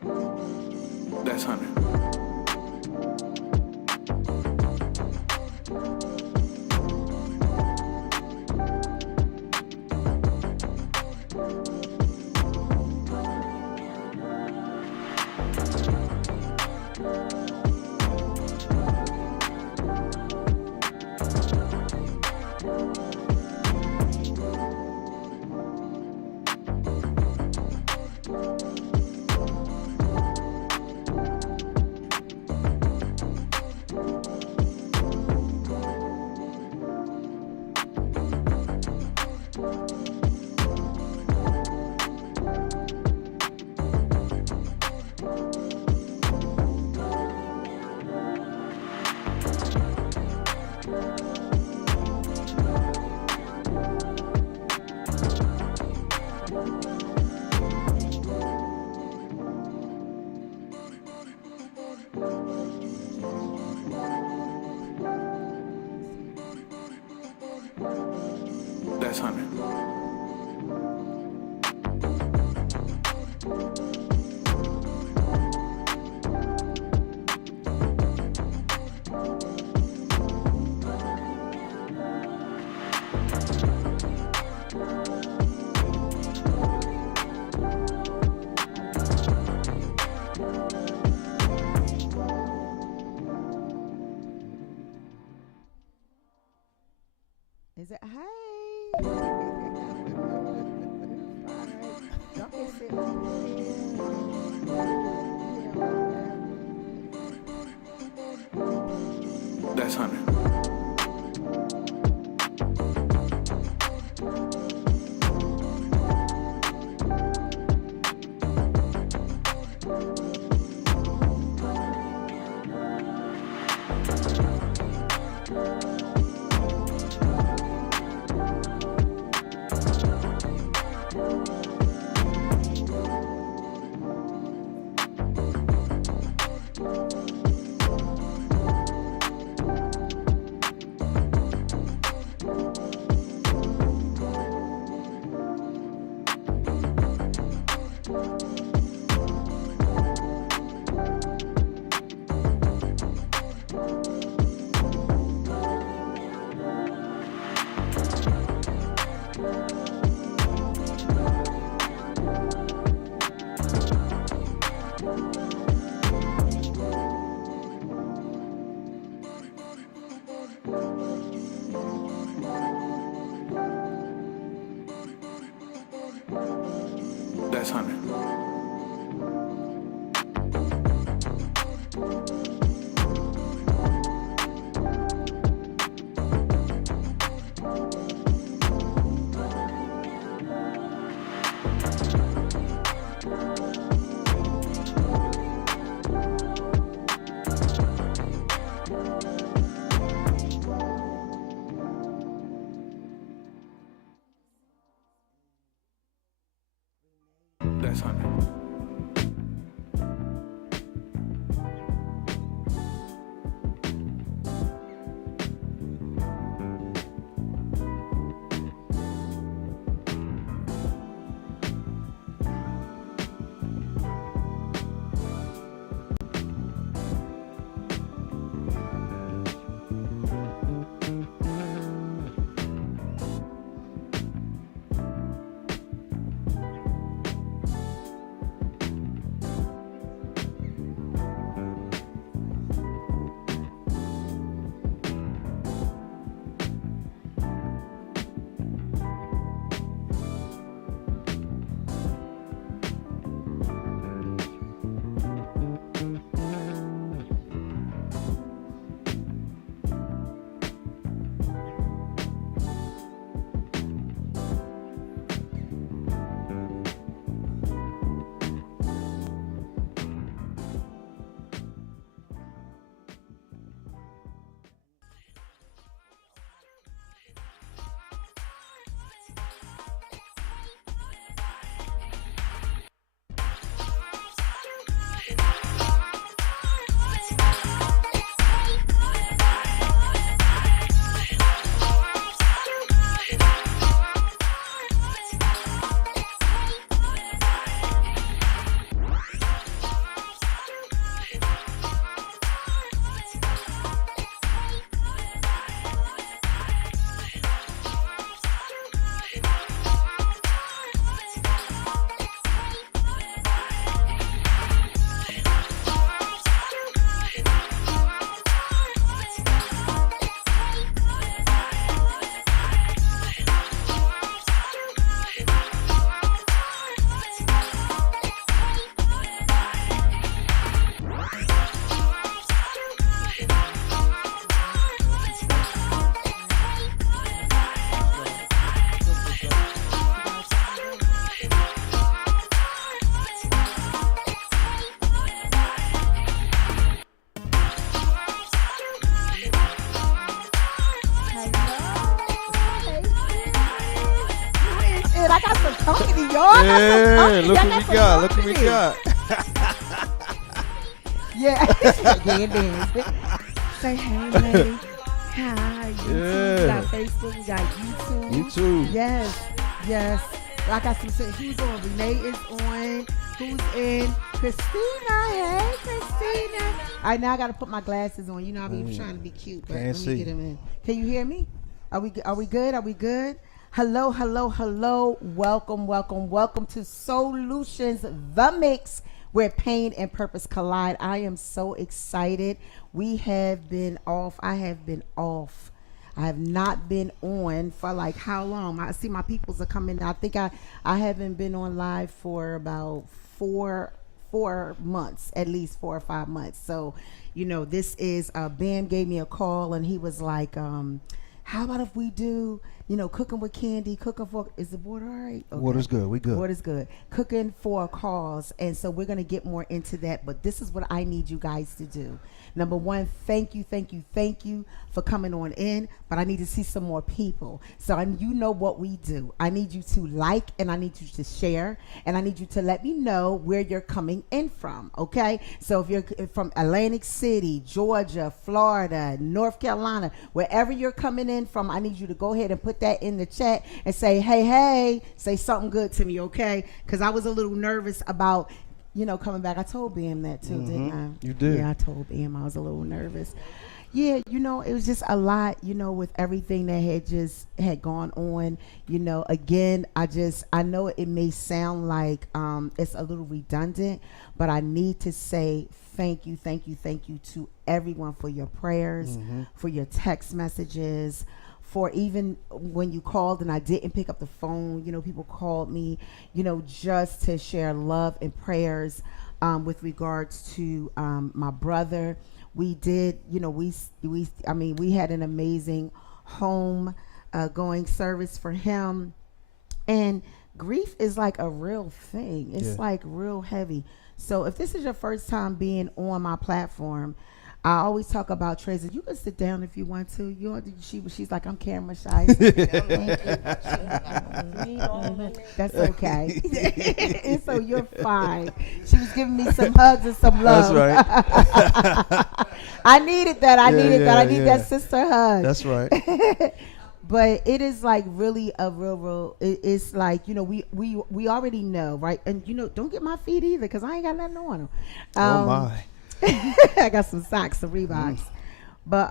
That's 100. That's 100. Is it? Hey. Alright. Y'all can sit over here. That's 100. some company, y'all. Yeah, look Y'all what we some got. Look what we company. got. Yeah. Yeah, dance. Say hey, lady. Hi. YouTube. We got Yeah. Facebook. We got YouTube. You too. Yes. Yes. I got some shit. Who's on? Renee is on. Who's in? Christina. Hey, Christina. All right, now I got to put my glasses on. You know, I be trying to be cute, but Can't let me see. get them in. Can you hear me? Are we good? Are we good? Hello, hello, hello. Welcome, welcome, welcome to Solutions, the mix where pain and purpose collide. I am so excited. We have been off. I have been off. I have not been on for like how long? I see my peoples are coming. I think I haven't been on live for about four months, at least 4 or 5 months. So, you know, this is Bam gave me a call and he was like, how about if we do, you know, cooking with Candi, cooking for, is the water all right? Okay. Water's good. We good. Water's good. Cooking for a cause. And so we're going to get more into that. But this is what I need you guys to do. Number one, thank you, thank you, thank you for coming on in. But I need to see some more people. So you know what we do. I need you to like and I need you to share. And I need you to let me know where you're coming in from. Okay? So if you're from Atlantic City, Georgia, Florida, North Carolina, wherever you're coming in from, I need you to go ahead and put that in the chat and say, hey, hey, say something good to me, okay? Because I was a little nervous about, you know, coming back. I told Bam that too, didn't I? You did. Yeah, I told Bam I was a little nervous. Yeah, you know, it was just a lot, you know, with everything that had gone on. You know, again, I know it may sound like it's a little redundant, but I need to say thank you, thank you, thank you to everyone for your prayers, for your text messages, for even when you called and I didn't pick up the phone. You know, people called me, you know, just to share love and prayers with regards to my brother. We did, you know, we had an amazing home going service for him. And grief is like a real thing. It's like real heavy. So if this is your first time being on my platform, I always talk about Tracy. You can sit down if you want to. She's like, I'm camera shy. That's okay. And so you're fine. She was giving me some hugs and some love. That's right. I needed that. I needed yeah. that sister hug. That's right. But it is like really a real. It's like, you know, we already know, right? And you know, don't get my feet either because I ain't got nothing on them. Oh my. I got some socks, some Reeboks. But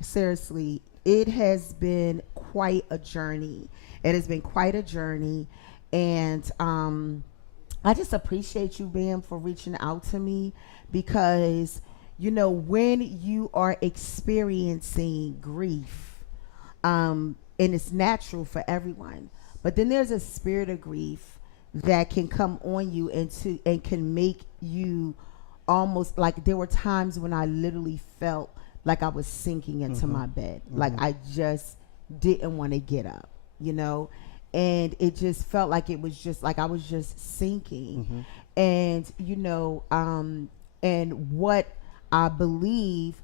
seriously, it has been quite a journey. It has been quite a journey. And I just appreciate you, Bam, for reaching out to me because, you know, when you are experiencing grief, and it's natural for everyone, but then there's a spirit of grief that can come on you and can make you almost like, there were times when I literally felt like I was sinking into my bed. Like I just didn't want to get up, you know? And it just felt like it was just like I was just sinking. And, you know, and what I believe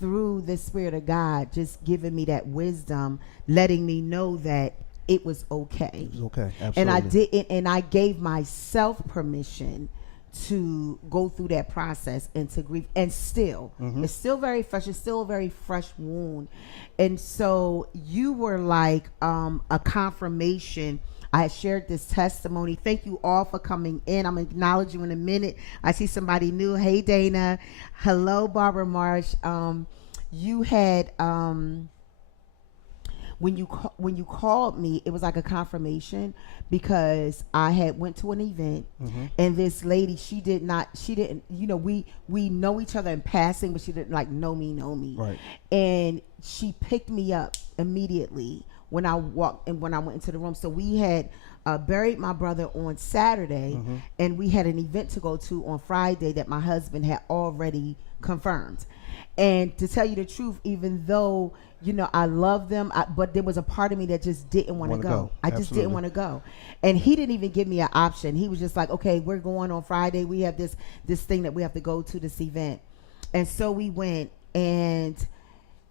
through the Spirit of God just giving me that wisdom, letting me know that it was okay. It was okay. Absolutely. And I didn't, and I gave myself permission to go through that process and to grieve. And still, it's still very fresh. It's still a very fresh wound. And so you were like a confirmation. I had shared this testimony. Thank you all for coming in. I'm going to acknowledge you in a minute. I see somebody new. Hey, Dana. Hello, Barbara Marsh. You had... when you called me, it was like a confirmation because I had went to an event and this lady, she didn't, you know, we know each other in passing, but she didn't like know me. Right. And she picked me up immediately when I walked and when I went into the room. So we had buried my brother on Saturday and we had an event to go to on Friday that my husband had already confirmed. And to tell you the truth, even though, you know, I love them, but there was a part of me that just didn't want to go. I just didn't want to go. And he didn't even give me an option. He was just like, okay, we're going on Friday. We have this thing that we have to go to, this event. And so we went, and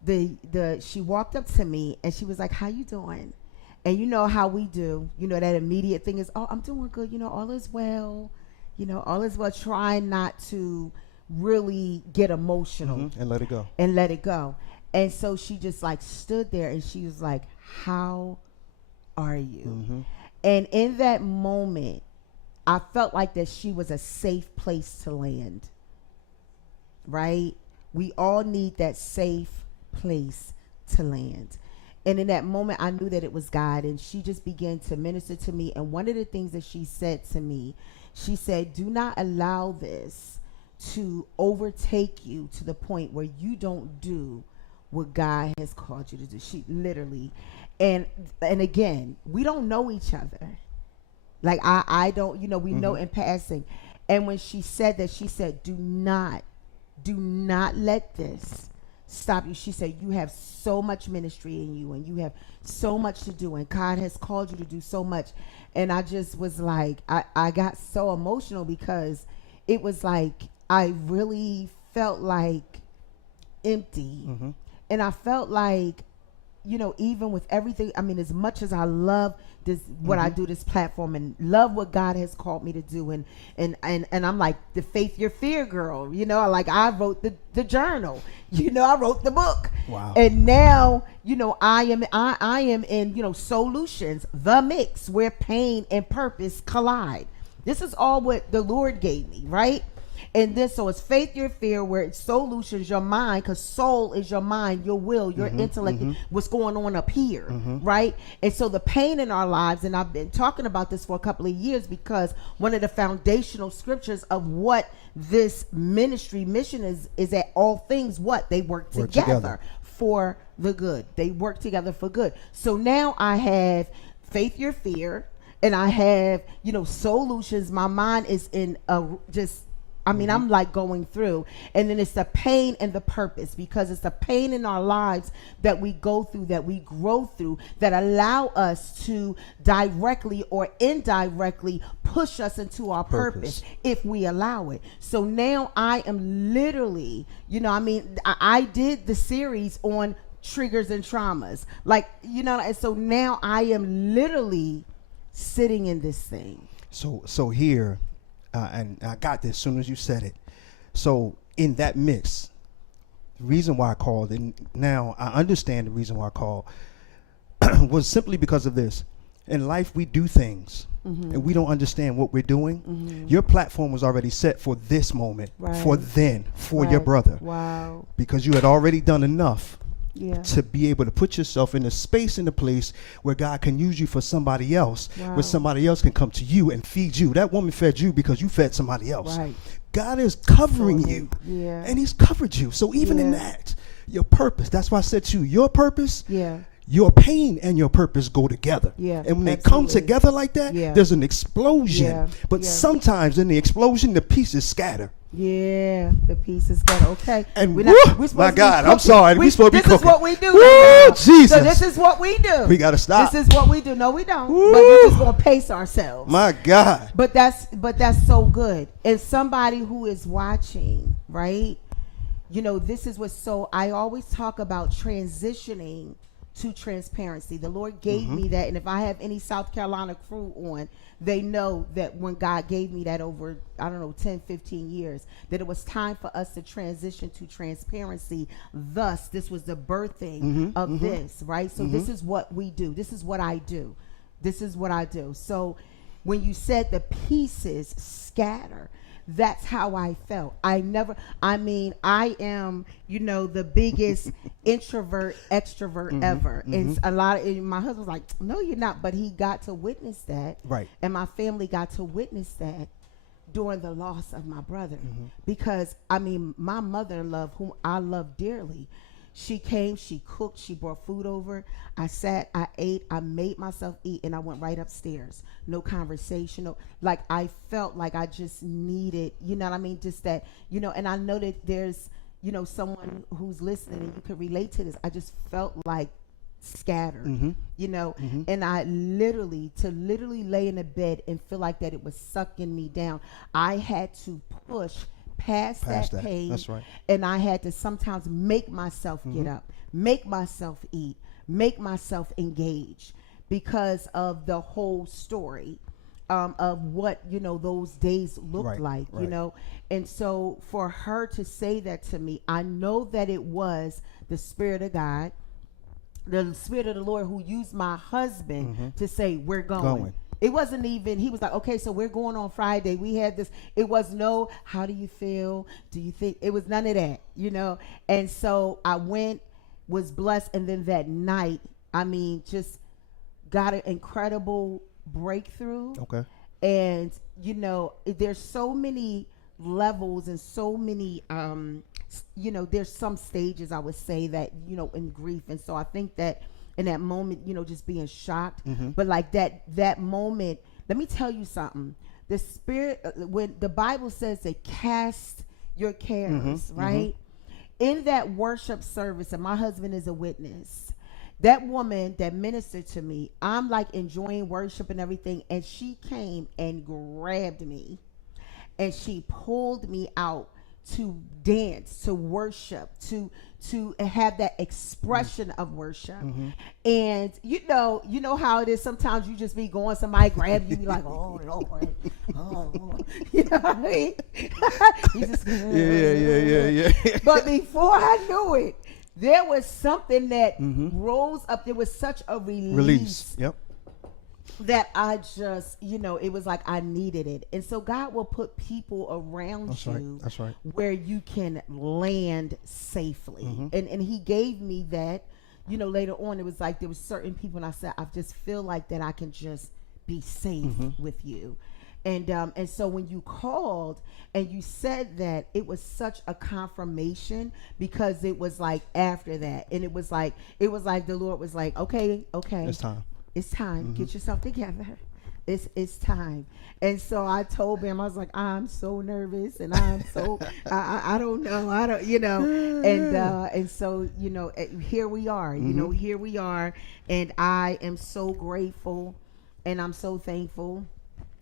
she walked up to me and she was like, how you doing? And you know how we do, that immediate thing is, oh, I'm doing good, all is well, all is well, trying not to really get emotional And let it go. and let it go. And so she just like stood there and she was like, how are you? And in that moment, I felt like that she was a safe place to land, right? We all need that safe place to land. And in that moment, I knew that it was God, and she just began to minister to me. And one of the things that she said to me, she said, do not allow this to overtake you to the point where you don't do what God has called you to do. She literally, and again, we don't know each other. Like I don't, we know in passing. And when she said that, she said, do not let this stop you. She said, you have so much ministry in you and you have so much to do and God has called you to do so much. And I just was like, I got so emotional because it was like, I really felt like empty. And I felt like, even with everything, I mean, as much as I love this, what I do, this platform, and love what God has called me to do, and I'm like the Faith Your Fear girl, like I wrote the journal, I wrote the book. Wow. And now, I am in, Solutions, the mix where pain and purpose collide. This is all what the Lord gave me, right? And then, so it's Faith Your Fear, where it's Solutions, your mind, because soul is your mind, your will, your intellect, what's going on up here, right? And so the pain in our lives, and I've been talking about this for a couple of years, because one of the foundational scriptures of what this ministry mission is that all things, what? They work together for the good. They work together for good. So now I have Faith Your Fear, and I have, Solutions. My mind is in I'm like going through, and then it's the pain and the purpose, because it's the pain in our lives that we go through, that we grow through, that allow us to directly or indirectly push us into our purpose if we allow it. So now I am literally, I did the series on triggers and traumas, and so now I am literally sitting in this thing. So here, and I got this as soon as you said it. So in that mix, the reason why I called, and now I understand the reason why I called, was simply because of this. In life, we do things, and we don't understand what we're doing. Your platform was already set for this moment, for your brother. Wow. Because you had already done enough yeah. to be able to put yourself in a space, in a place where God can use you for somebody else, wow. where somebody else can come to you and feed you. That woman fed you because you fed somebody else. Right. God is covering you, yeah. and he's covered you. So even in that, your purpose, that's why I said to you, your purpose, your pain and your purpose go together. Yeah, and when they come together like that, there's an explosion. Yeah. But sometimes in the explosion, the pieces scatter. Yeah, the pieces got okay. And we're my God, I'm sorry. We're supposed to be This cooking. is what we do. Woo, Jesus. So this is what we do. We gotta stop. This is what we do. No, we don't. Woo. But we're just gonna pace ourselves. My God. But that's so good. And somebody who is watching, right? You know, this is what's so. I always talk about transitioning to transparency. The Lord gave me that, and if I have any South Carolina crew on, they know that when God gave me that over, 10, 15 years, that it was time for us to transition to transparency. Thus, this was the birthing of this, right? So this is what we do. This is what I do. This is what I do. So when you said the pieces scatter, that's how I felt. I am, the biggest introvert, extrovert ever. And a lot of, my husband's like, no, you're not. But he got to witness that. Right. And my family got to witness that during the loss of my brother. Because, my mother-in-law, whom I love dearly, she came, she cooked, she brought food over. I sat, I ate, I made myself eat, and I went right upstairs. No conversation. Like I felt like I just needed, just that, and I know that there's, someone who's listening and you could relate to this. I just felt like scattered, and I literally lay in the bed and feel like that it was sucking me down. I had to push past that pain. That's right. And I had to sometimes make myself get up, make myself eat, make myself engage, because of the whole story of what those days looked Right, like, right. and so for her to say that to me, I know that it was the Spirit of God, the Spirit of the Lord, who used my husband Mm-hmm. to say we're going. Going. It wasn't even, he was like, okay, so we're going on Friday. We had this. It was no, how do you feel? Do you think? It was none of that. And so I went, was blessed. And then that night, I mean, just got an incredible breakthrough. Okay. And there's so many levels and so many there's some stages, I would say, that in grief. And so I think that in that moment, just being shocked, Mm-hmm. but like that moment, let me tell you something. The Spirit, when the Bible says to cast your cares, Mm-hmm. right, in that worship service, and my husband is a witness, that woman that ministered to me, I'm like enjoying worship and everything, and she came and grabbed me and she pulled me out to dance, to worship, to have that expression of worship. Mm-hmm. And you know how it is. Sometimes you just be going, somebody grab you, be like, oh Lord, oh Lord. You know what I mean? You just Yeah. But before I knew it, there was something that Mm-hmm. rose up. There was such a Release. Yep. that I just, it was like I needed it. And so God will put people around That's you right. That's right. where you can land safely. Mhm. And he gave me that, later on. It was like there was certain people, and I said, I just feel like that I can just be safe Mhm. with you. And so when you called and you said that, it was such a confirmation, because it was like after that, and it was like the Lord was like, okay, It's time. it's time. Mhm. Get yourself together. It's time. And so I told him, I was like, I'm so nervous, and I'm so I don't know, and so here we are. Mhm. Here we are, and I am so grateful, and I'm so thankful.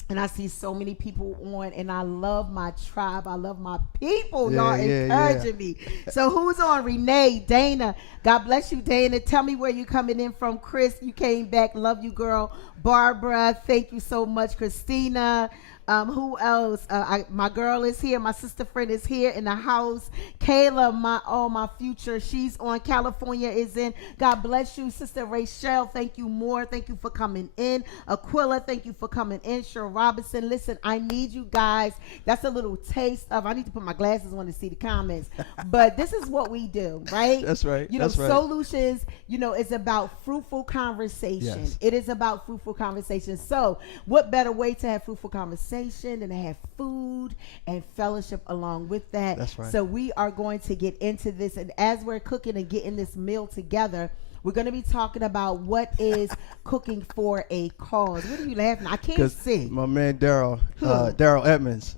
And I see so many people on, and I love my tribe. I love my people. Yeah, Y'all yeah, encouraging me. So who's on? Renee, Dana. God bless you, Dana. Tell me where you coming in from. Chris, you came back. Love you, girl. Barbara, thank you so much. Christina. Who else? My girl is here. My sister friend is here in the house. Kayla, my future. She's on. California is in. God bless you, Sister Rachel. Thank you more. Thank you for coming in. Aquila, thank you for coming in. Cheryl Robinson, listen, I need you guys. That's a little taste of. I need to put my glasses on to see the comments. But this is what we do, right? That's right. That's right. Solutions. It's about fruitful conversation. Yes. It is about fruitful conversation. So, what better way to have fruitful conversation than to have food and fellowship along with that? That's right. So we are going to get into this, and as we're cooking and getting this meal together, we're going to be talking about what is cooking for a cause. What are you laughing at? I can't Because see. my man Daryl, Who? Daryl Edmonds,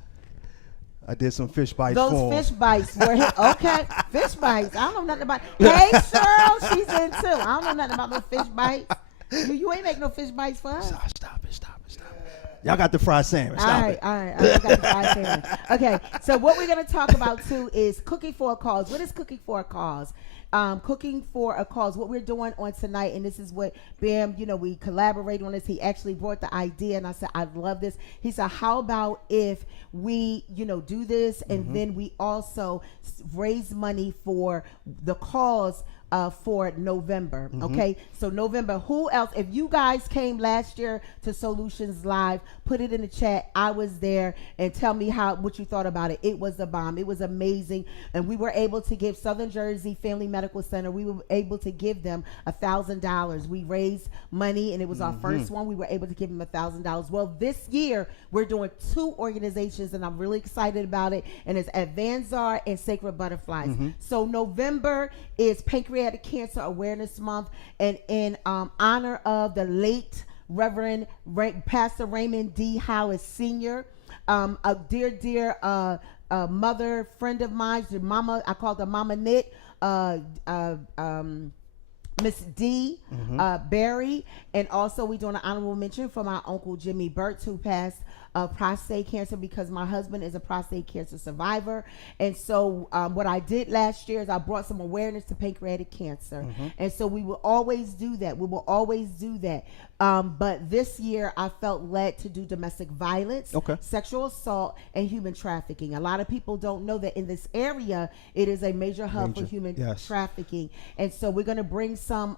I did some fish bites Those for him. fish bites were okay. Fish bites. I don't know nothing about. Hey, Cheryl, she's in too. I don't know nothing about no fish bites. You ain't make no fish bites for us. Stop it. Y'all got the fried salmon. Stop it. All right. I got the fried salmon. Okay, so what we're going to talk about too is cooking for a cause. What is cooking for a cause? Cooking for a cause. What we're doing on tonight, and this is what Bam, we collaborated on this. He actually brought the idea, and I said, I love this. He said, how about if we, do this, and then we also raise money for the cause for November. Okay, so November. Who else? If you guys came last year to Solutions Live, put it in the chat. I was there, and tell me what you thought about it. It was a bomb. It was amazing, and we were able to give Southern Jersey Family Medical Center. We were able to give them $1,000. We raised money, and it was our first one. We were able to give them $1,000. Well, this year we're doing 2 organizations, and I'm really excited about it. And it's Advanzar and Sacred Butterflies. So November is Pancreatic Cancer Awareness Month, and in honor of the late Reverend Pastor Raymond D. Hollis Sr., a dear mother friend of mine, your mama, I call her Mama Knit, Miss D. Barry, and also we doing an honorable mention for my uncle Jimmy Burtz, who passed of prostate cancer because my husband is a prostate cancer survivor. And so what I did last year is I brought some awareness to pancreatic cancer. And so we will always do that. We will always do that. But this year I felt led to do domestic violence, sexual assault, and human trafficking. A lot of people don't know that in this area, it is a major hub for human trafficking. And so we're going to bring some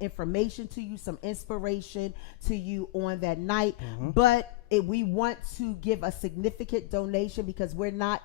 information to you, some inspiration to you on that night. But we want to give a significant donation because we're not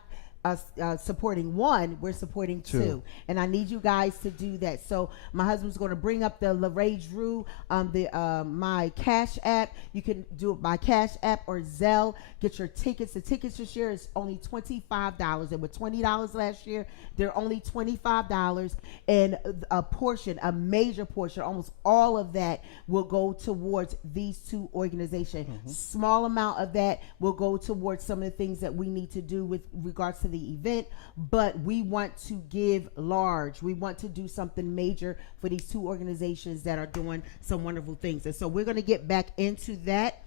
supporting one, we're supporting two. And I need you guys to do that. So my husband's going to bring up the LaRae Drew, my Cash App. You can do it by Cash App or Zelle. Get your tickets. The tickets this year is only $25. They were $20 last year. They're only $25. And a major portion, almost all of that will go towards these two organizations. Small amount of that will go towards some of the things that we need to do with regards to the event, but we want to give large. We want to do something major for these two organizations that are doing some wonderful things. And so we're going to get back into that.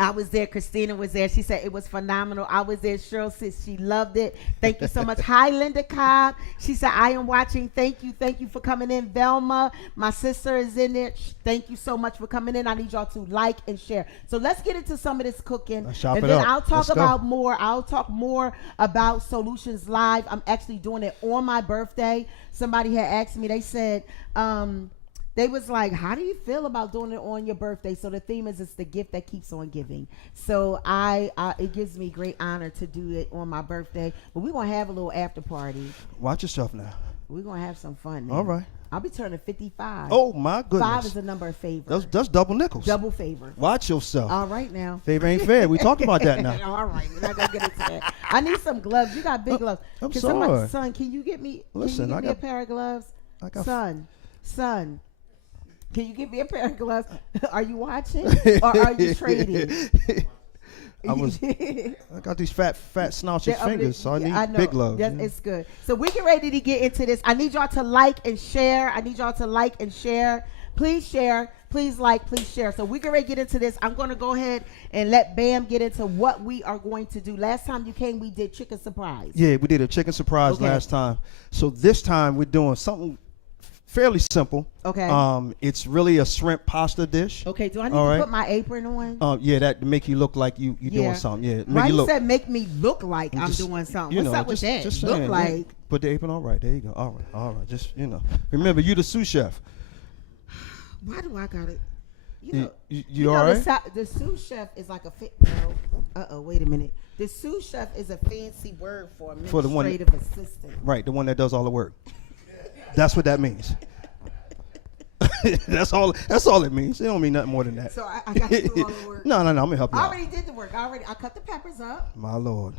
I was there. Christina was there. She said it was phenomenal. I was there. Cheryl said she loved it. Thank you so much. Hi, Linda Cobb. She said, I am watching. Thank you. Thank you for coming in. Velma, my sister is in there. Thank you so much for coming in. I need y'all to like and share. So let's get into some of this cooking. And then I'll talk about more. I'll talk more about Solutions Live. I'm actually doing it on my birthday. Somebody had asked me, they said, they was like, how do you feel about doing it on your birthday? So the theme is it's the gift that keeps on giving. So it gives me great honor to do it on my birthday. But we're going to have a little after party. Watch yourself now. We're going to have some fun now. All right. I'll be turning 55. Oh, my goodness. 5 is the number of favor. That's double nickels. Double favor. Watch yourself. All right now. Favor ain't fair. We talked about that now. All right. We're not going to get into that. I need some gloves. You got big gloves. I'm sorry. Son, can you get me, Listen, a pair of gloves? Son. Can you give me a pair of gloves? Are you watching or are you trading? I got these fat snouchy fingers, so I need big gloves. Yes, it's good. So we get ready to get into this. I need y'all to like and share. Please share. Please like. Please share. So we get ready to get into this. I'm going to go ahead and let Bam get into what we are going to do. Last time you came, we did chicken surprise. Yeah, we did a chicken surprise last time. So this time we're doing something fairly simple. Okay. It's really a shrimp pasta dish. Okay. Do I need to put my apron on? Yeah, that to make you look like you doing something. Yeah. Why you said make me look like I'm doing something? What's up with that? Just look saying, like. Put the apron on right. There you go. All right. Just remember, you the sous chef. Why do I got it? You all right? The sous chef is like a wait a minute. The sous chef is a fancy word for administrative assistant. Right, the one that does all the work. That's what that means. That's all it means. It don't mean nothing more than that. So I got to do all the work. No, I'm gonna help you. I already did the work. I cut the peppers up. My Lord.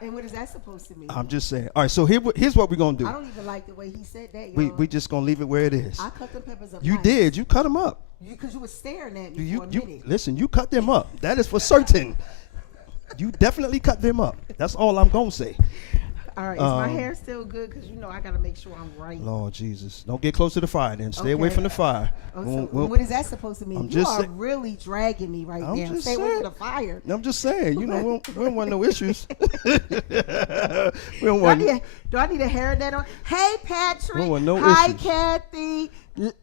And what is that supposed to mean? I'm just saying. All right, so here's what we're gonna do. I don't even like the way he said that. We just gonna leave it where it is. I cut the peppers up. You did. You cut them up. Because you were staring at me for a minute. Listen, you cut them up. That is for certain. You definitely cut them up. That's all I'm gonna say. All right, is my hair still good? Because I got to make sure I'm right. Lord Jesus. Don't get close to the fire then. Stay away from the fire. What is that supposed to mean? You are really dragging me right now. Stay away from the fire. I'm just saying. We don't want no issues. We don't want do I need a hairnet on? Hey, Patrick. We don't want no Hi, issues. Kathy.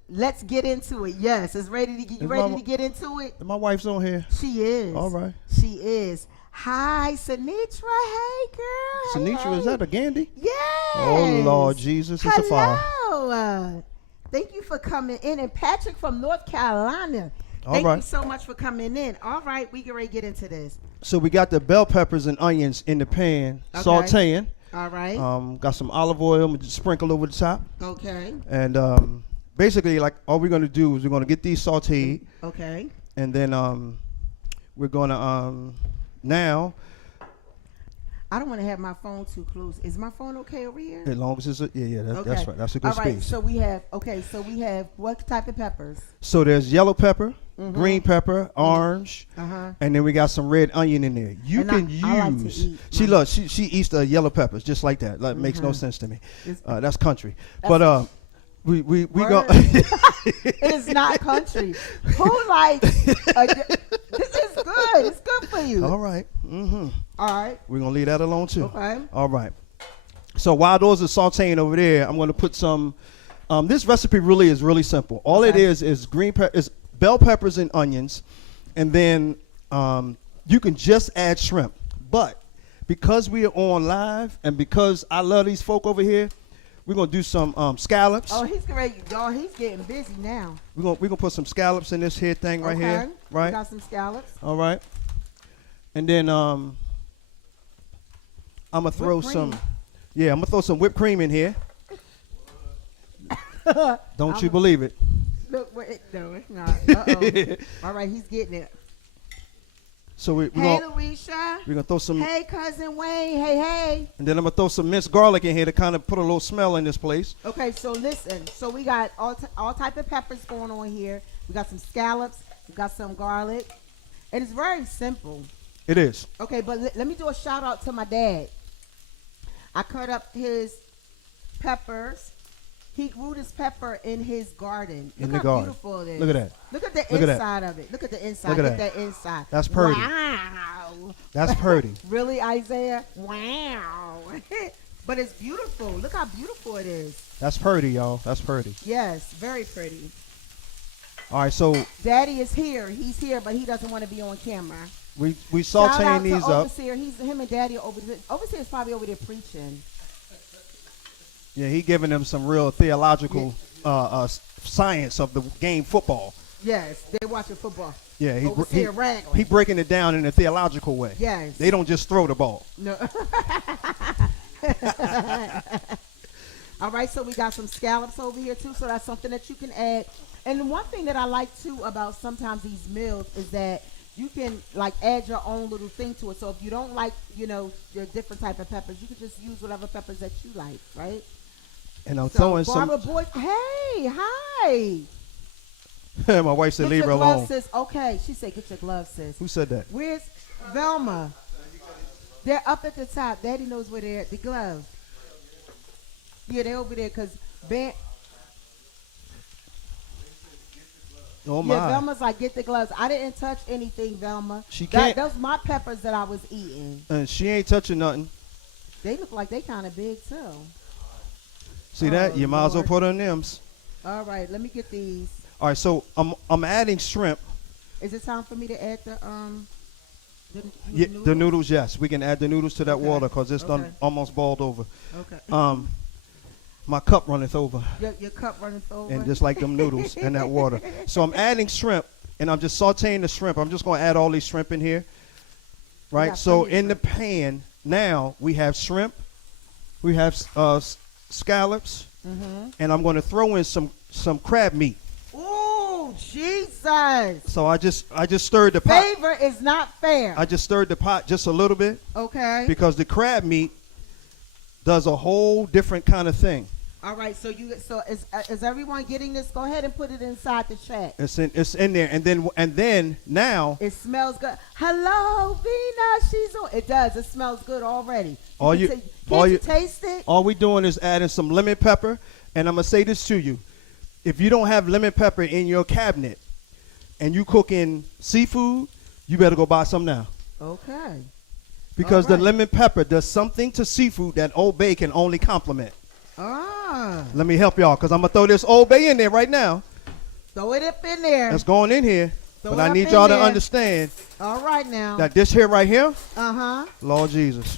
Let's get into it. Yes, ready to get into it? My wife's on here. She is. All right. She is. Hi, Sinitra. Hey, girl. Sinitra, is that a Gandhi? Yes. Oh, Lord Jesus. It's a fire. Hello. Thank you for coming in. And Patrick from North Carolina. Thank you so much for coming in. All right, we get ready to get into this. So we got the bell peppers and onions in the pan, sauteing. All right. Got some olive oil, sprinkle over the top. Okay. And basically, like, all we're going to do is we're going to get these sauteed. Okay. And then we're going to... Now, I don't want to have my phone too close. Is my phone okay over here? As long as it's that's right. That's a good space. All right. So we have what type of peppers? So there's yellow pepper, green pepper, orange, and then we got some red onion in there. You can use. I like to eat. She eats the yellow peppers just like that. Like makes no sense to me. That's country. But we Word. go. It is not country. Who like? This is good. It's good for you. All right. Mm-hmm. All right. We're gonna leave that alone too. Okay. All right. So while those are sauteing over there, I'm gonna put some. This recipe really is really simple. All it Okay. is is bell peppers and onions, and then you can just add shrimp. But because we are on live and because I love these folk over here, we're gonna do some scallops. Oh, he's great, y'all. He's getting busy now. We're gonna put some scallops in this here thing right here. We Right. got some scallops. All right. And then I'm gonna throw Whipped some. cream. Yeah, I'm gonna throw some whipped cream in here. Don't you believe it? Look, wait, no, it's not. Uh-oh. All right, he's getting it. So we're Hey, gonna Louisa. throw some, Hey, cousin Wayne. Hey, hey. and then I'm gonna throw some minced garlic in here to kind of put a little smell in this place. Okay, so listen. So we got all type of peppers going on here. We got some scallops. We got some garlic. And it's very simple. It is. Okay, but let me do a shout out to my dad. I cut up his peppers. He grew this pepper in his garden. In Look the how garden. beautiful it is. Look at that. Look at the Look at that. inside of it. Look at the inside. Look at Get that. that inside. That's pretty. Wow. That's pretty. Really, Isaiah? Wow. But it's beautiful. Look how beautiful it is. That's pretty, y'all. That's pretty. Yes, very pretty. All right, so Daddy is here. He's here, but he doesn't want to be on camera. we Shout sauteing out these to up. Overseer. Him and Daddy are over there. Overseer's probably over there preaching. Yeah, he giving them some real theological science of the game football. Yes, they're watching football. Yeah, Overseer Ragland. he breaking it down in a theological way. Yes. They don't just throw the ball. No. All right, so we got some scallops over here too, so that's something that you can add. And one thing that I like too about sometimes these meals is that you can like add your own little thing to it. So if you don't like, your different type of peppers, you can just use whatever peppers that you like, right? And I'm So throwing Barbara some. Boyd, hey, hi. My wife said Get leave your her gloves, alone. sis. Okay, she said get your gloves, sis. Who said that? Where's Velma? They're up at the top. Daddy knows where they're at. The gloves. Yeah, they're over there because Ben. Oh my. Yeah, Velma's like, get the gloves. I didn't touch anything, Velma. She can't- Those my peppers that I was eating. And she ain't touching nothing. They look like they kind of big too. See that? Oh, You might as well Lord. put on them's. All right, let me get these. All right, so I'm adding shrimp. Is it time for me to add the Yeah, noodles? the noodles, yes. We can add the noodles to that Okay. water because it's done Okay. almost boiled over. Okay. My cup runneth over, Your cup running over. and just like them noodles and that water. So I'm adding shrimp, and I'm just sauteing the shrimp. I'm just going to add all these shrimp in here, right? got So plenty of in the pan now we have shrimp, we have scallops, and I'm going to throw in some crab meat. Ooh, Jesus. So I just stirred the pot. Favor is not fair. I just stirred the pot just a little bit Okay. because the crab meat does a whole different kind of thing. All right. So is everyone getting this? Go ahead and put it inside the chat. It's in there, and then now It smells good. Hello, Vina. She's on. It does. It smells good already. All you- Can't all you you- taste it? all we doing is adding some lemon pepper. And I'm gonna say this to you: if you don't have lemon pepper in your cabinet, and you cooking seafood, you better go buy some now. Okay. Because All right. the lemon pepper does something to seafood that Old Bay can only complement. Ah. Let me help y'all, because I'm going to throw this Old Bay in there right now. Throw it up in there. That's going in here. Throw But it I up need in y'all to there. understand All right now. that this here right here, Uh-huh. Lord Jesus,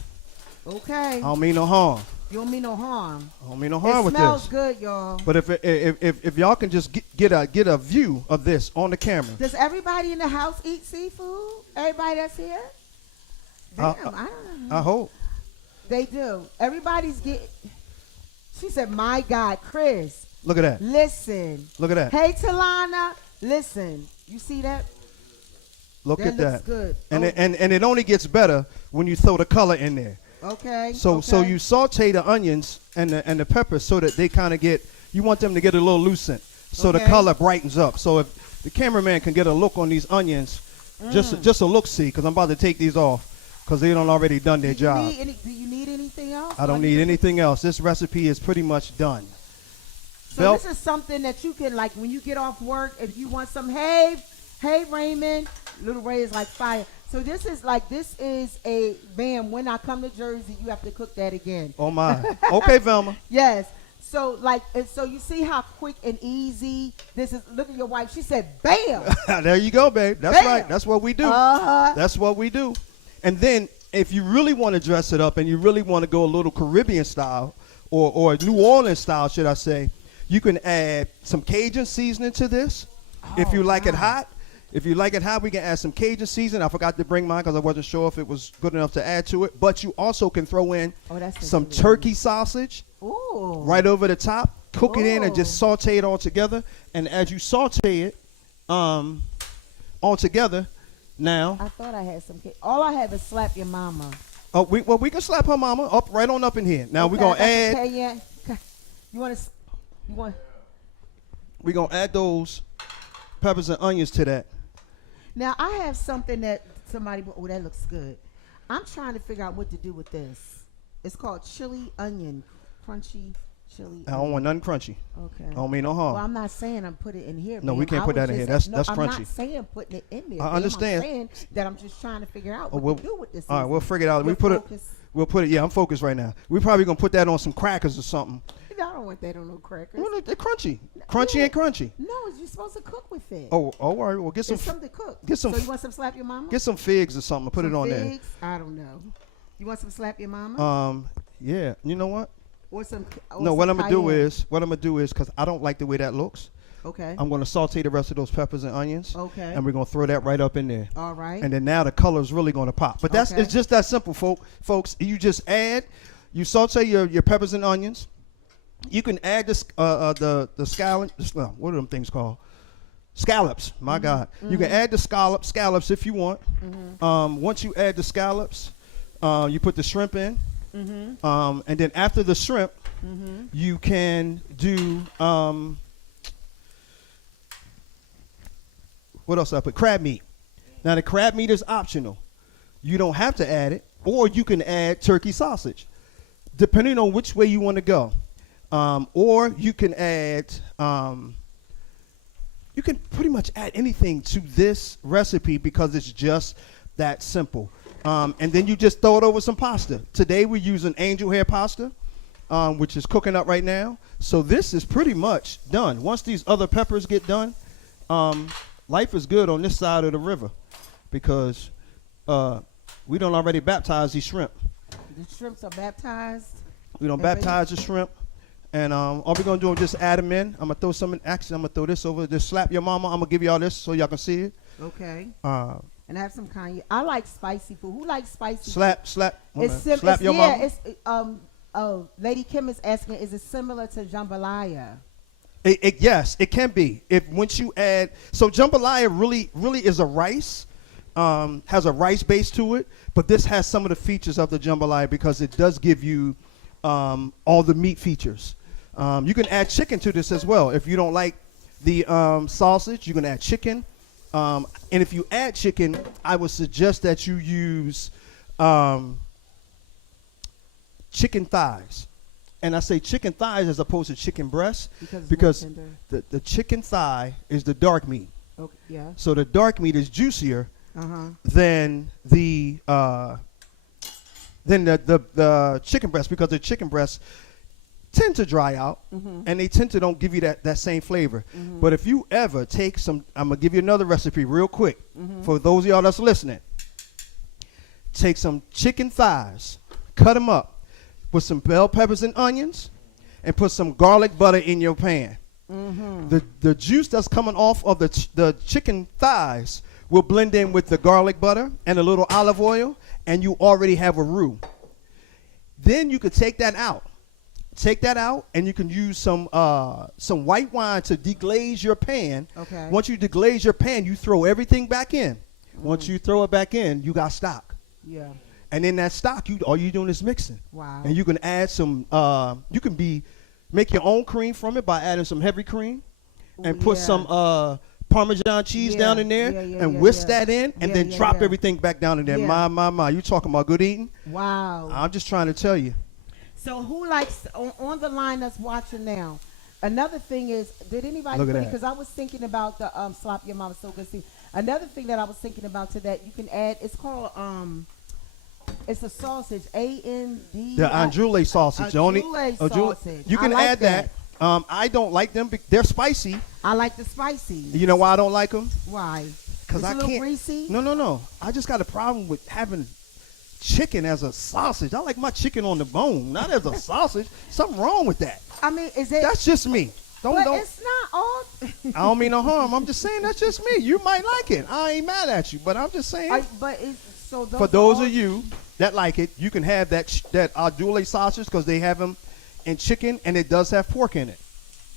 Okay. I don't mean no harm. You don't mean no harm. I don't mean no harm It with smells this. good, y'all. But if y'all can just get a view of this on the camera. Does everybody in the house eat seafood? Everybody that's here? Damn, I don't know. I hope. They do. Everybody's getting. She said, my God, Chris, Look at that. listen. Look at that. Hey, Talana, listen. You see that? Look That at looks that. good. And Oh. and it only gets better when you throw the color in there. Okay. So okay. you saute the onions and the peppers so that they kind of get, you want them to get a little lucent, so the Okay. color brightens up. So if the cameraman can get a look on these onions, just a look see, because I'm about to take these off because they don't already done their job. Do you need anything else? I don't need anything else. This recipe is pretty much done. So Bell. this is something that you can, like, when you get off work, if you want some, hey Raymond, little Ray is like fire. So this is a, man, when I come to Jersey, you have to cook that again. Oh my. Okay, Velma. Yes. So so you see how quick and easy this is. Look at your wife. She said, "Bam." There you go, babe. That's Bam. right. That's what we do. Uh-huh. That's what we do. And then if you really want to dress it up and you really want to go a little Caribbean style or New Orleans style, should I say, you can add some Cajun seasoning to this. If you like it hot. If you like it hot, we can add some Cajun seasoning. I forgot to bring mine because I wasn't sure if it was good enough to add to it. But you also can throw in some turkey sausage right over the top. Cook it in and just saute it all together. And as you saute it all together, now. I thought I had some cake. All I have is slap your mama. Oh, we can slap her mama up right on up in here. Now we're gonna add. We're gonna add those peppers and onions to that. Now I have something that somebody. Oh, that looks good. I'm trying to figure out what to do with this. It's called chili onion, crunchy chili. I don't want nothing crunchy. Okay. I don't mean no harm. Well, I'm not saying I'm putting it in here. No, we can't put that in here. That's crunchy. I'm not saying putting it in there. I understand. I'm saying that I'm just trying to figure out what to do with this. All right, we'll figure it out. We'll put it. Yeah, I'm focused right now. We're probably gonna put that on some crackers or something. I don't want that on no crackers. Well, they're crunchy. Crunchy and crunchy. No, you're supposed to cook with it. Oh, all right. Well, get some. It's something to cook. Get some. So you want some slap your mama? Get some figs or something. Put it on there. Figs? I don't know. You want some slap your mama? Yeah. You know what? Or some. No, what I'm gonna do is, because I don't like the way that looks. Okay. I'm gonna saute the rest of those peppers and onions. Okay. And we're gonna throw that right up in there. All right. And then now the color is really gonna pop. But it's just that simple, folks. You just you saute your peppers and onions. You can add the scallops. What are them things called? Scallops. My God. You can add the scallops if you want. Once you add the scallops, you put the shrimp in. And then after the shrimp, you can do what else I put? Crab meat. Now the crab meat is optional. You don't have to add it, or you can add turkey sausage, depending on which way you want to go. Or you can add, you can pretty much add anything to this recipe because it's just that simple. And then you just throw it over some pasta. Today we're using angel hair pasta, which is cooking up right now. So this is pretty much done. Once these other peppers get done, life is good on this side of the river because we don't already baptize these shrimp. The shrimps are baptized? We don't baptize the shrimp. And all we're going to do is just add them in. I'm going to throw some in. Actually, I'm going to throw this over. Just slap your mama. I'm going to give y'all this so y'all can see it. Okay. And I have some Candi. I like spicy food. Who likes spicy slap. Slap your mama. Lady Kim is asking, is it similar to jambalaya? Yes, it can be. Once you add, so jambalaya really is a rice, has a rice base to it, but this has some of the features of the jambalaya because it does give you all the meat features. You can add chicken to this as well. If you don't like the sausage, you can add chicken. And if you add chicken, I would suggest that you use chicken thighs. And I say chicken thighs as opposed to chicken breasts because the chicken thigh is the dark meat. Okay, yeah. So the dark meat is juicier than the chicken breast because the chicken breasts tend to dry out and they tend to don't give you that same flavor. But if you ever take some, I'm going to give you another recipe real quick for those of y'all that's listening. Take some chicken thighs, cut them up, put some bell peppers and onions, and put some garlic butter in your pan. The juice that's coming off of the chicken thighs will blend in with the garlic butter and a little olive oil, and you already have a roux. Then you could take that out. Take that out, and you can use some white wine to deglaze your pan. Okay. Once you deglaze your pan, you throw everything back in. Once you throw it back in, you got stock. Yeah. And in that stock, all you're doing is mixing. Wow. And you can add some. You can make your own cream from it by adding some heavy cream, and put some Parmesan cheese down in there, and whisk that in, and then drop everything back down in there. My. You talking about good eating? Wow. I'm just trying to tell you. So who likes on the line that's watching now? Another thing is, did anybody Look at put it? that. Because I was thinking about the slap your mama so good. See, another thing that I was thinking about to that you can add. It's called it's a sausage. A-N-D. The andouille sausage. The only Andouille andouille- sausage. You can I like add that. I don't like them. They're spicy. I like the spicy. You know why I don't like them? Why? Because It's I a little can't. greasy. No. I just got a problem with having chicken as a sausage. I like my chicken on the bone, not as a sausage. Something wrong with that. I mean, is it? That's just me. but Don't. it's not all. I don't mean no harm. I'm just saying that's just me. You might like it. I ain't mad at you, but I'm just saying. But it's so. For those of you that like it, you can have that andouille sausage because they have them in chicken and it does have pork in it.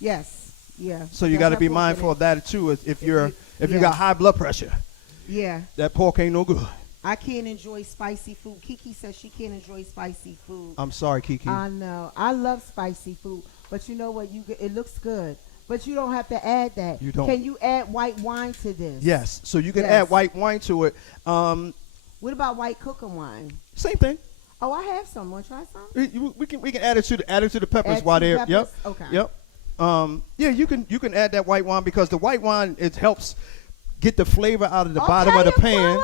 Yes. Yeah. So you Does got to have be pork in mindful it. of that too. If you yeah. got high blood pressure, Yeah. that pork ain't no good. I can't enjoy spicy food. Kiki says she can't enjoy spicy food. I'm sorry, Kiki. I know. I love spicy food, but you know what? It looks good, but you don't have to add that. You don't. Can you add white wine to this? Yes. So you can Yes. add white wine to it. What about white cooking wine? Same thing. Oh, I have some. Want to try some? We can add it to the peppers Add while to they're. peppers? Yep. Okay. Yep. Yeah, you can add that white wine because the white wine it helps get the flavor out of the bottom of the pan.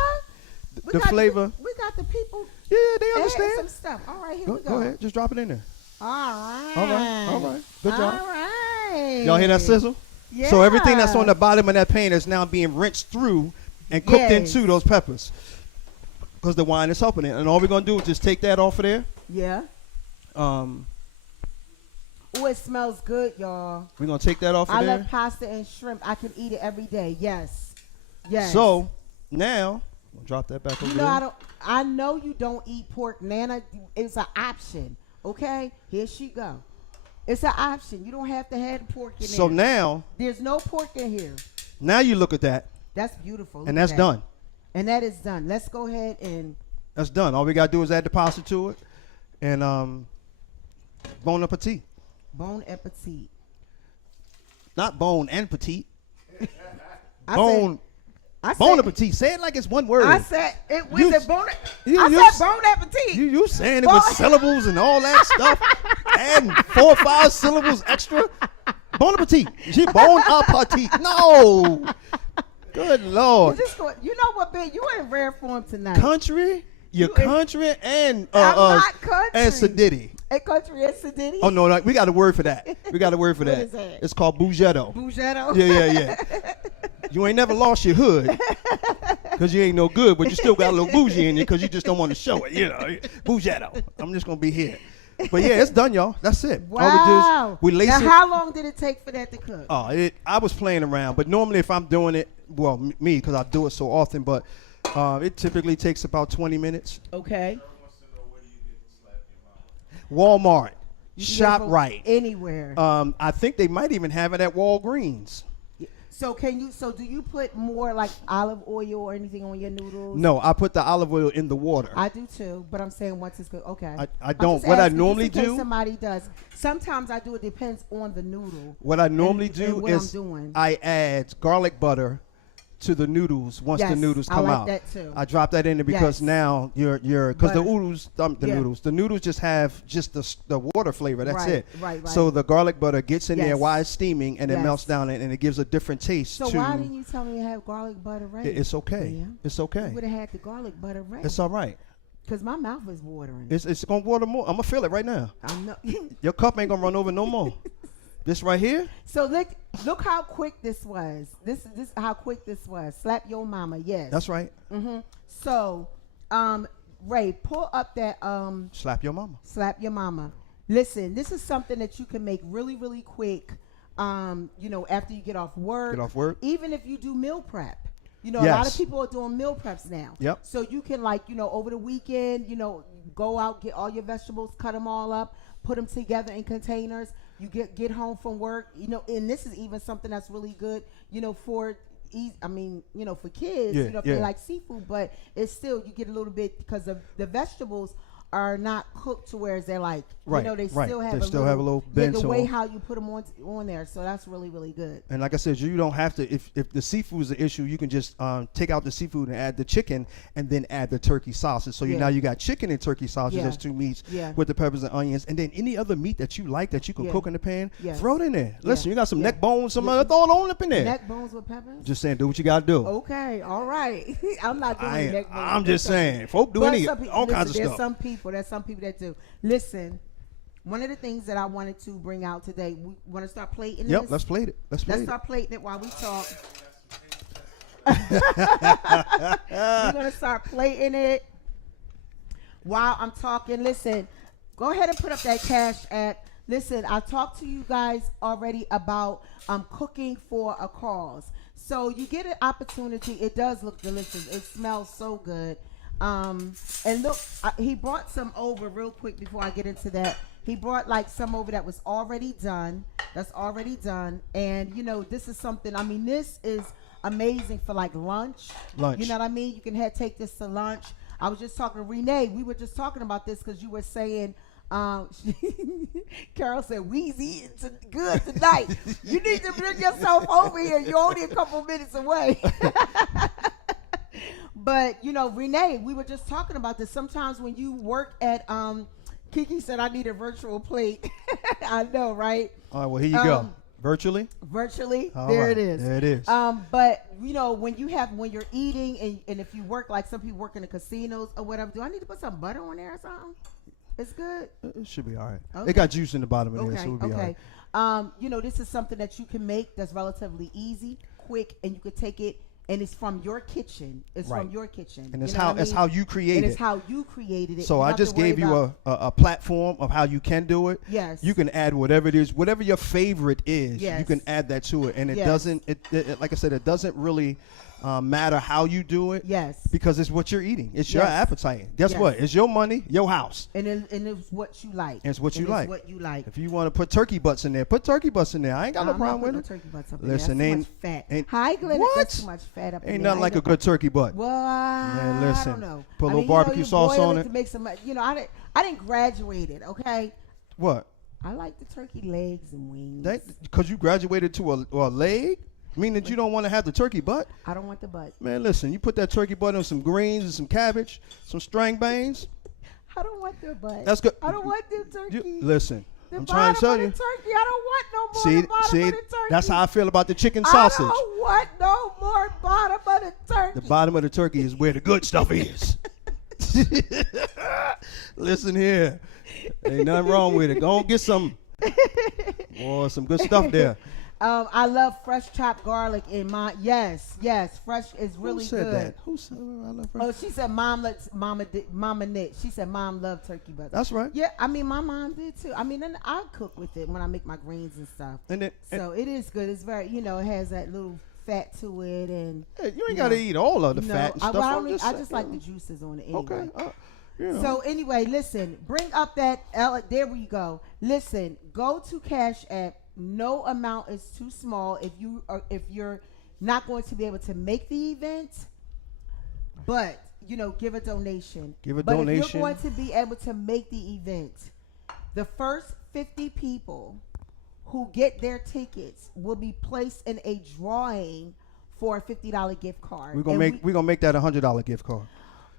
The flavor. We got the people. Yeah, they adding understand. some stuff. All right, here Go, we go. go ahead, just drop it in there. All right. All right. Good job. All right. Y'all hear that sizzle? Yeah. So everything that's on the bottom of that pan is now being rinsed through and cooked Yes. into those peppers because the wine is helping it. And all we're gonna do is just take that off of there. Yeah. Oh, it smells good, y'all. We're gonna take that off of I there. love pasta and shrimp. I can eat it every day. Yes. Yes. So now we'll drop that back over you know there. I know you don't eat pork, Nana. It's an option. Okay? Here she go. It's an option. You don't have to have the pork in So there. now There's no pork in here. you look at that, That's beautiful. and Look that's at that. done. And that is done. Let's go ahead and That's done. All we gotta do is add the pasta to it, and bon appetit. bon appetit. Not bone and petite. I Bone. I Bon said, appetit. Say it like it's one word. I said it was You- a bon. you- I you- said bon appetit. You saying it Bon- with syllables and all that stuff, adding 4 or 5 syllables extra. Bon appetit. She bon appetit. No. Good Lord. You know what, Ben? You in rare form tonight. Country. You're You in- country and I'm not country. and sedity. A country and sedity. Oh no, we got a word for that. We got a word for What that. is that? It's called bougetto. Bougetto. Yeah. You ain't never lost your hood because you ain't no good, but you still got a little bougie in you because you just don't want to show it. You know, bougetto. I'm just gonna be here. But yeah, it's done, y'all. That's it. Wow. All we lace now, it. how long did it take for that to cook? I was playing around, but normally if I'm doing it, well, me because I do it so often, but it typically takes about 20 minutes. Okay. Walmart, You can Shop get it Right. anywhere. I think they might even have it at Walgreens. So do you put more like olive oil or anything on your noodles? No, I put the olive oil in the water. I do too, but I'm saying once it's good. Okay. I I'm don't. just What I asking just normally in case do. Somebody does. Sometimes I do. It depends on the noodle. What I normally and do what is I'm doing. I add garlic butter to the noodles once the Yes, noodles I come like out. that too. I drop that in there because Yes. now you're because the Butter. noodles Yeah. the noodles just have just the water flavor. That's Right, it. right. So the garlic butter gets in there Yes. while it's steaming and it Yes. melts down and it gives a different taste So to. why didn't you tell me to have garlic butter ready? It's okay. Yeah. It's okay. You would have had the garlic butter ready. It's all right. Because my mouth is watering. It's gonna water more. I'm gonna feel it right now. I know. Your cup ain't gonna run over no more. This right here. So look how quick this was. This how quick this was. Slap your mama. Yes. That's right. So, Ray, pull up that Slap your mama. slap your mama. Listen, this is something that you can make really, really quick. After you get off work. Get off work. Even if you do meal prep. A lot of Yes. people are doing meal preps now. Yep. So you can over the weekend, go out, get all your vegetables, cut them all up, put them together in containers. You get home from work, and this is even something that's really good, for for kids, Yeah, if yeah. they like seafood, but it's still, you get a little bit because of the vegetables are not cooked to where they're like, Right, you know, they right. still have They a still little, have a little bend the to way 'em. how you put them on there. So that's really, really good. And like I said, you don't have to. If the seafood is an issue, you can just take out the seafood and add the chicken, and then add the turkey sausage. So Yeah. you got chicken and turkey sausage. Yeah. That's two meats Yeah. with the peppers and onions, and then any other meat that you like that you can Yeah. cook in the pan, Yes. throw it in there. Listen, Yeah. you got some Yeah. neck bones, some Yeah. other, throw it on up in there. Neck bones with peppers? Just saying, do what you got to do. Okay, all right. I'm not doing the neck bones. I'm with just peppers. saying, folk do But any some people- all kinds of there's stuff. there's some people that do. Listen, one of the things that I wanted to bring out today, we want to start plating Yep, this. let's play it. Let's play Let's it. start plating it while we talk. We're gonna start plating it while I'm talking. Listen, go ahead and put up that Cash App. Listen, I talked to you guys already about cooking for a cause. So you get an opportunity. It does look delicious. It smells so good. And look, he brought some over real quick before I get into that. He brought like some over that was already done. That's already done. And you know, this is something. I mean, this is amazing for like lunch. Lunch. You know what I mean? You can take this to lunch. I was just talking to Renee. We were just talking about this because you were saying. Carol said, "Weezy, it's good tonight. You need to bring yourself over here. You're only a couple minutes away." But you know, Renee, we were just talking about this. Sometimes when you work at Kiki said I need a virtual plate. I know, right? All right, well, here you go. Virtually? Virtually. All There right, it is. there it is. But you know, when you're eating and if you work like some people work in the casinos or whatever, do I need to put some butter on there or something? It's good. It should be all right. Okay. It got juice in the bottom of Okay, there, so it'll be all okay. right. You know, this is something that you can make that's relatively easy, quick, and you could take it, and it's from your kitchen. It's Right. from your kitchen. And it's You know how what I it's mean? how you create And it. it's how you created it. So You I don't have just to worry gave you about- a platform of how you can do it. Yes. You can add whatever it is, whatever your favorite is. You Yes. can add that to it, and it Yes. doesn't. It like I said, it doesn't really matter how you do it. Yes. Because it's what you're eating. It's your Yes. appetite. Guess Yes. what? It's your money, your house. And it's what you like. It's what you And like. It's what you like. If you want to put turkey butts in there, put turkey butts in there. I ain't got no I'm problem not with putting it. no turkey butts up Listen, in there. ain't That's too much fat. ain't- Hi, Glenn. What? That's too much fat up in Ain't there. nothing like a know. good turkey butt. Well, Man, I listen, don't know. put a I little mean, barbecue you sauce boil on it it. to make some. You know, I didn't graduate it. Okay. What? I like the turkey legs and wings. Because you graduated to a leg? Meaning that you don't want to have the turkey butt? I don't want the butt. Man, listen, you put that turkey butt on some greens and some cabbage, some string beans. I don't want the butt. That's good. I don't want the turkey. Listen, the I'm trying to tell bottom you. of the turkey. I don't want no more See, the bottom of the turkey. that's how I feel about the chicken I sausage. don't want no more bottom of the turkey. The bottom of the turkey is where the good stuff is. Listen here. Ain't nothing wrong with it. Go and get some. Boy, some good stuff there. I love fresh chopped garlic in my yes, fresh is really Who said good. that? Who said I love Oh, she said Mama Nick. She said Mom loved turkey butt. That's right. Yeah, I mean my mom did too. I mean, and I cook with it when I make my greens and stuff. And then, So it is good. It's very, it has that little fat to it, and hey, you ain't got to eat all of the no, fat and stuff. I just like the juices on it anyway. Okay. You know. So anyway, listen, bring up that there we go. Listen, go to Cash App. No amount is too small if you're not going to be able to make the event, but give a donation. Give a but donation. If you're going to be able to make the event, the first 50 people who get their tickets will be placed in a drawing for a $50 gift card. We're gonna make that $100 gift card.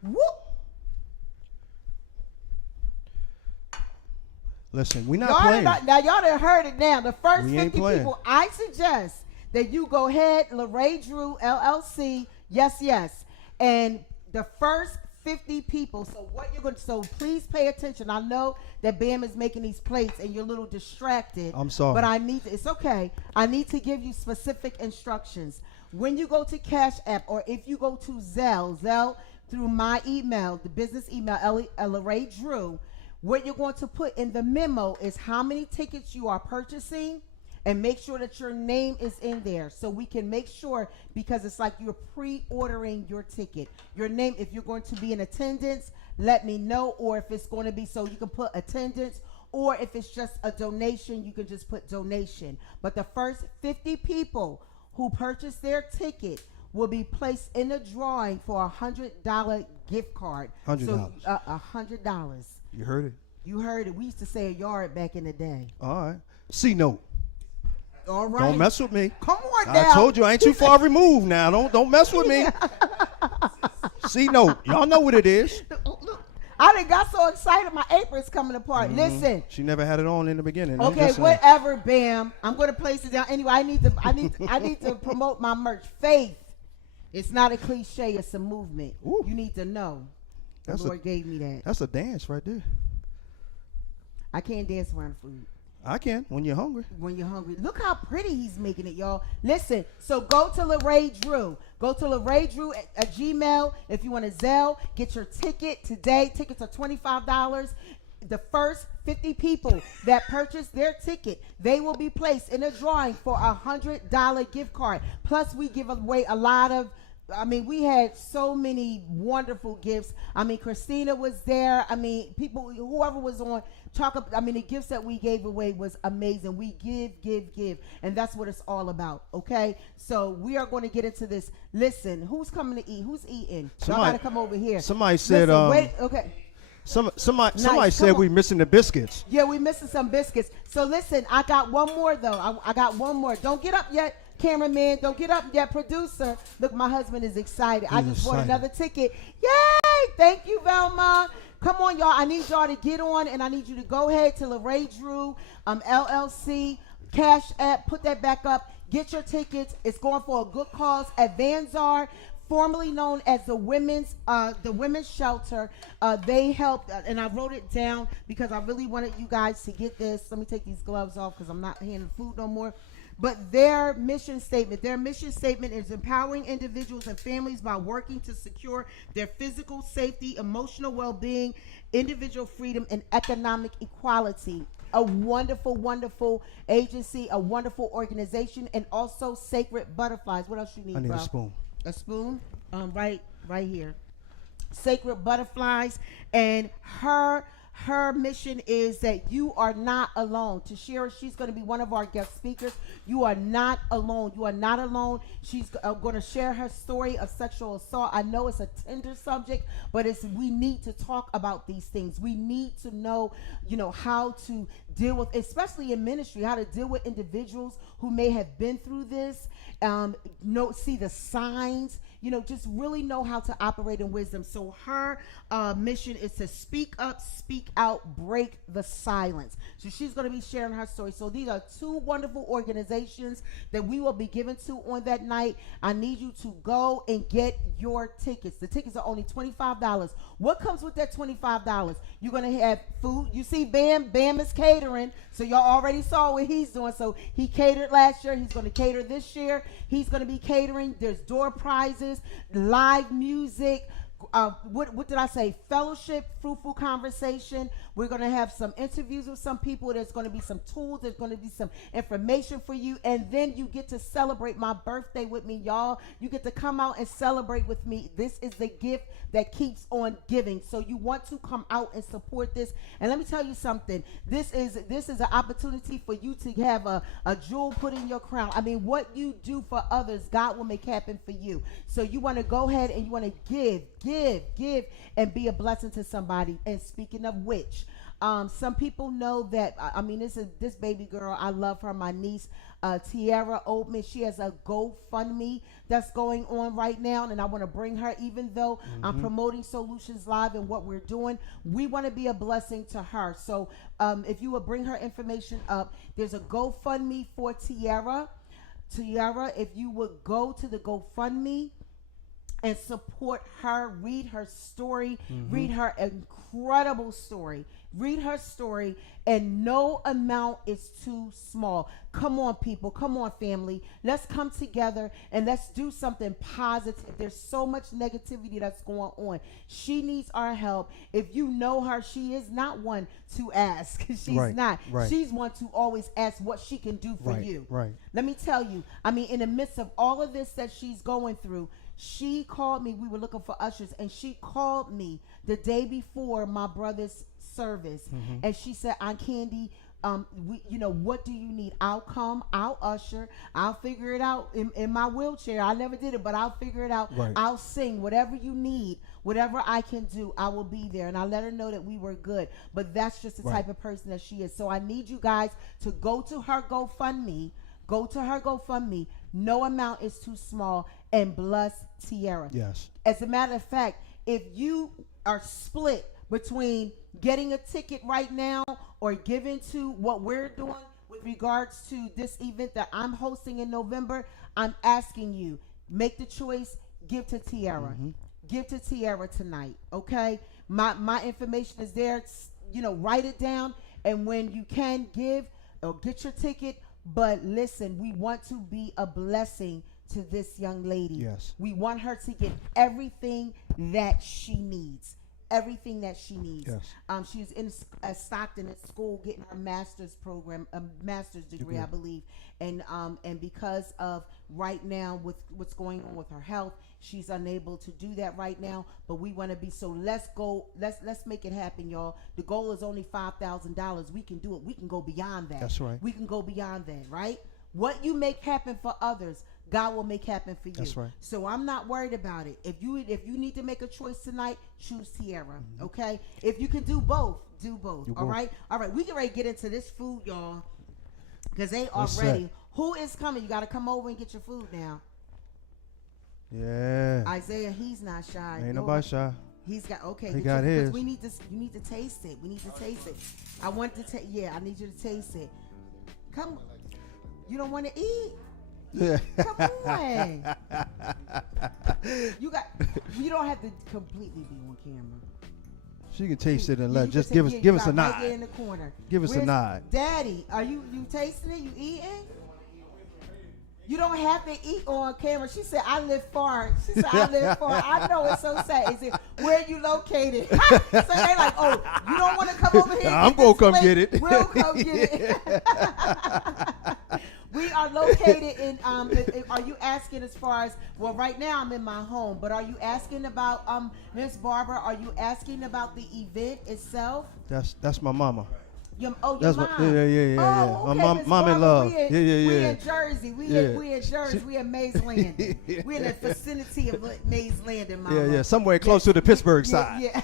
Whoop. Listen, we're not Y'all playing. now y'all done heard it now. The first We ain't 50 playing. people, I suggest that you go ahead, LeRae Drew LLC, yes, and the first 50 people. So please pay attention. I know that Bam is making these plates and you're a little distracted. I'm sorry. But it's okay. I need to give you specific instructions. When you go to Cash App or if you go to Zelle through my email, the business email, LeRae Drew, what you're going to put in the memo is how many tickets you are purchasing and make sure that your name is in there so we can make sure, because it's like you're pre-ordering your ticket. Your name, if you're going to be in attendance, let me know, or if it's going to be so you can put attendance, or if it's just a donation, you can just put donation. But the first 50 people who purchase their ticket will be placed in a drawing for a $100 gift card. $100. So $100. You heard it. You heard it. We used to say a yard back in the day. All right. C note. All right. Don't mess with me. Come on now. I told you I ain't too far removed now. Don't mess with me. C note. Y'all know what it is. Look, I done got so excited. My apron's coming apart. Listen. She never had it on in the beginning. I'm Okay, just saying. whatever, Bam. I'm gonna place it down. Anyway, I need to promote my merch. Faith. It's not a cliche. It's a movement. Ooh. You need to know. The Lord gave me that. That's a dance right there. I can't dance around food. I can when you're hungry. When you're hungry. Look how pretty he's making it, y'all. Listen, so go to LeRae Drew. Go to LeRae Drew at Gmail. If you want to Zelle, get your ticket today. Tickets are $25. The first 50 people that purchase their ticket, they will be placed in a drawing for a $100 gift card. Plus, we give away a lot of, we had so many wonderful gifts. Christina was there. People, whoever was on, the gifts that we gave away was amazing. We give, and that's what it's all about, okay? So we are going to get into this. Listen, who's coming to eat? Who's eating? Y'all got to come over here. Somebody said, wait, okay. Somebody said we missing the biscuits. Yeah, we missing some biscuits. So listen, I got one more though. I got one more. Don't get up yet, cameraman. Don't get up yet, producer. Look, my husband is excited. I just bought another ticket. Yay! Thank you, Velma. Come on, y'all. I need y'all to get on, and I need you to go ahead to LeRae Drew, LLC, Cash App. Put that back up. Get your tickets. It's going for a good cause at Vanzar, formerly known as the women's shelter. They helped, and I wrote it down because I really wanted you guys to get this. Let me take these gloves off because I'm not handling food no more. But their mission statement is empowering individuals and families by working to secure their physical safety, emotional well-being, individual freedom, and economic equality. A wonderful, wonderful agency, a wonderful organization, and also Sacred Butterflies. What else you need, I need bro? a spoon. A spoon? Right here. Sacred Butterflies, and her mission is that you are not alone. Tashira, she's going to be one of our guest speakers. You are not alone. You are not alone. She's going to share her story of sexual assault. I know it's a tender subject, but we need to talk about these things. We need to know, how to deal with, especially in ministry, how to deal with individuals who may have been through this, see the signs, just really know how to operate in wisdom. So her mission is to speak up, speak out, break the silence. So she's going to be sharing her story. So these are two wonderful organizations that we will be given to on that night. I need you to go and get your tickets. The tickets are only $25. What comes with that $25? You're going to have food. You see Bam is catering. So y'all already saw what he's doing. So he catered last year. He's going to cater this year. He's going to be catering. There's door prizes, live music. What did I say? Fellowship, fruitful conversation. We're going to have some interviews with some people. There's going to be some tools. There's going to be some information for you. And then you get to celebrate my birthday with me, y'all. You get to come out and celebrate with me. This is the gift that keeps on giving. So you want to come out and support this. And let me tell you something. This is an opportunity for you to have a jewel put in your crown. What you do for others, God will make happen for you. So you want to go ahead and you want to give, and be a blessing to somebody. And speaking of which, some people know that, this baby girl, I love her, my niece, Tiara Oldman. She has a GoFundMe that's going on right now, and I want to bring her, even though I'm promoting Solutions Live and what we're doing, we want to be a blessing to her. So if you would bring her information up, there's a GoFundMe for Tiara. If you would go to the GoFundMe and support her, read her story, read her incredible story, read her story, and no amount is too small. Come on, people. Come on, family. Let's come together and let's do something positive. There's so much negativity that's going on. She needs our help. If you know her, she is not one to ask. She's not. Right. She's one to always ask what she can do for you. Right. Let me tell you, in the midst of all of this that she's going through, she called me. We were looking for ushers, and she called me the day before my brother's service, and she said, "Aunt Candi, what do you need? I'll come. I'll usher. I'll figure it out in my wheelchair. I never did it, but I'll figure it out. Right. I'll sing. Whatever you need, Whatever I can do, I will be there. And I let her know that we were good. But that's just the Right. type of person that she is. So I need you guys to go to her GoFundMe. Go to her GoFundMe. No amount is too small, and bless Tierra. Yes. As a matter of fact, if you are split between getting a ticket right now or giving to what we're doing with regards to this event that I'm hosting in November, I'm asking you, make the choice, give to Tierra. Mm-hmm. Give to Tierra tonight, okay? My information is there. Write it down, and when you can give or get your ticket. But listen, we want to be a blessing to this young lady. Yes. We want her to get everything that she needs. Everything that she needs. Yes. She's in Stockton at school getting her master's program, a master's degree, I believe. And because of right now with what's going on with her health, she's unable to do that right now. But we want to be, so let's make it happen, y'all. The goal is only $5,000. We can do it. We can go beyond that. That's right. We can go beyond that, right? What you make happen for others, God will make happen for you. That's right. So I'm not worried about it. If you need to make a choice tonight, choose Tierra. Okay. If you can do both, do both. Do all both. right. All right. We can ready to get into this food, y'all, because they are What's ready. that? Who is coming? You got to come over and get your food now. Yeah. Isaiah, he's not shy. Ain't You're nobody right. shy. He's got okay. He get got your- 'cause his. We need this. You need to taste it. We need to taste it. I want to taste. Yeah, I need you to taste it. Come. You don't want to eat? Come on. You don't have to completely be on camera. She can taste it and Yeah, let you just can give take- us give us a right nod. there in the corner. Give us a Where's nod. Daddy, are you tasting it? You eating? You don't have to eat on camera. She said, I live far. She said, I live far. I know, it's so sad. Is it where you located? So they like, oh, you don't want to come over here? and I'm get gonna this come plate? get it. We'll come get it. We are located in, are you asking as far as, well, right now I'm in my home, but are you asking about, Miss Barbara, are you asking about the event itself? That's my mama. Your That's mom. what- yeah. Oh, My okay, mom- Miss mom in Barbara, love. We in, Yeah. We in Jersey. We in Jersey. She- We in Mays Landing. We in the vicinity of Mays Landing, Mama. Yeah. Somewhere close to the Pittsburgh side. Yeah.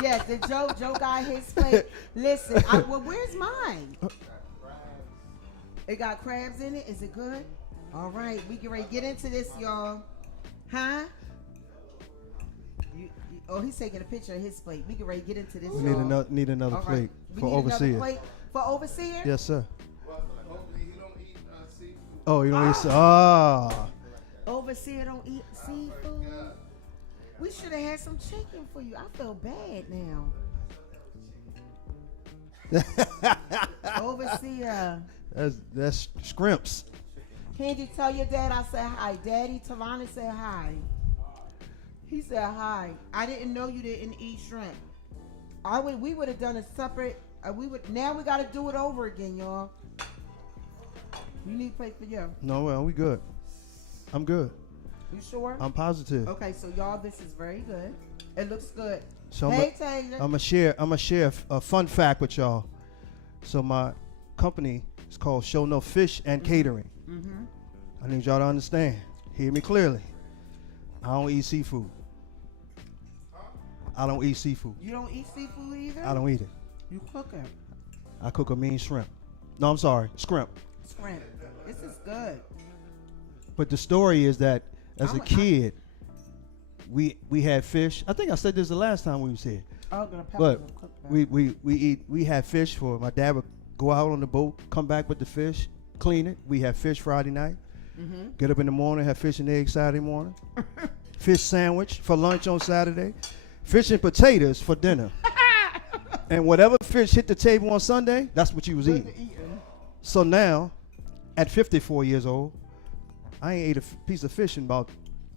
Yes, and Joe got his plate. Listen, well, where's mine? It got crabs in it. Is it good? All right, we get ready to get into this, y'all. Huh? Oh, he's taking a picture of his plate. We get ready to get into this. We y'all. need another All right. plate We for need overseer. Another plate for overseer. Yes, sir. Hopefully he don't eat seafood. Oh, you don't eat. Overseer don't eat seafood. We should have had some chicken for you. I feel bad now. Overseer. That's scrimps. Candi, tell your dad I said hi. Daddy, Talana said hi. He said hi. I didn't know you didn't eat shrimp. We would have done a separate. Now we got to do it over again, y'all. You need a plate for you. No, well, we good. I'm good. You sure? I'm positive. Okay, so y'all, this is very good. It looks good. So Hey, Taylor. I'm gonna share a fun fact with y'all. So my company is called Show No Fish and Catering. Mm-hmm. I need y'all to understand. Hear me clearly. I don't eat seafood. I don't eat seafood. You don't eat seafood either? I don't eat it. You cook it. I cook a mean shrimp. No, I'm sorry, scrimp. Shrimp. This is good. But the story is that as a I'm- kid, we had fish. I think I said this the last time we was here. I'm gonna pepper But them, cook that. we had fish for my dad would go out on the boat, come back with the fish, clean it. We had fish Friday night. Mm-hmm. Get up in the morning, have fish and eggs Saturday morning. Fish sandwich for lunch on Saturday. Fish and potatoes for dinner. And whatever fish hit the table on Sunday, that's what you was eating. So now, at 54 years old, I ain't ate a piece of fish in about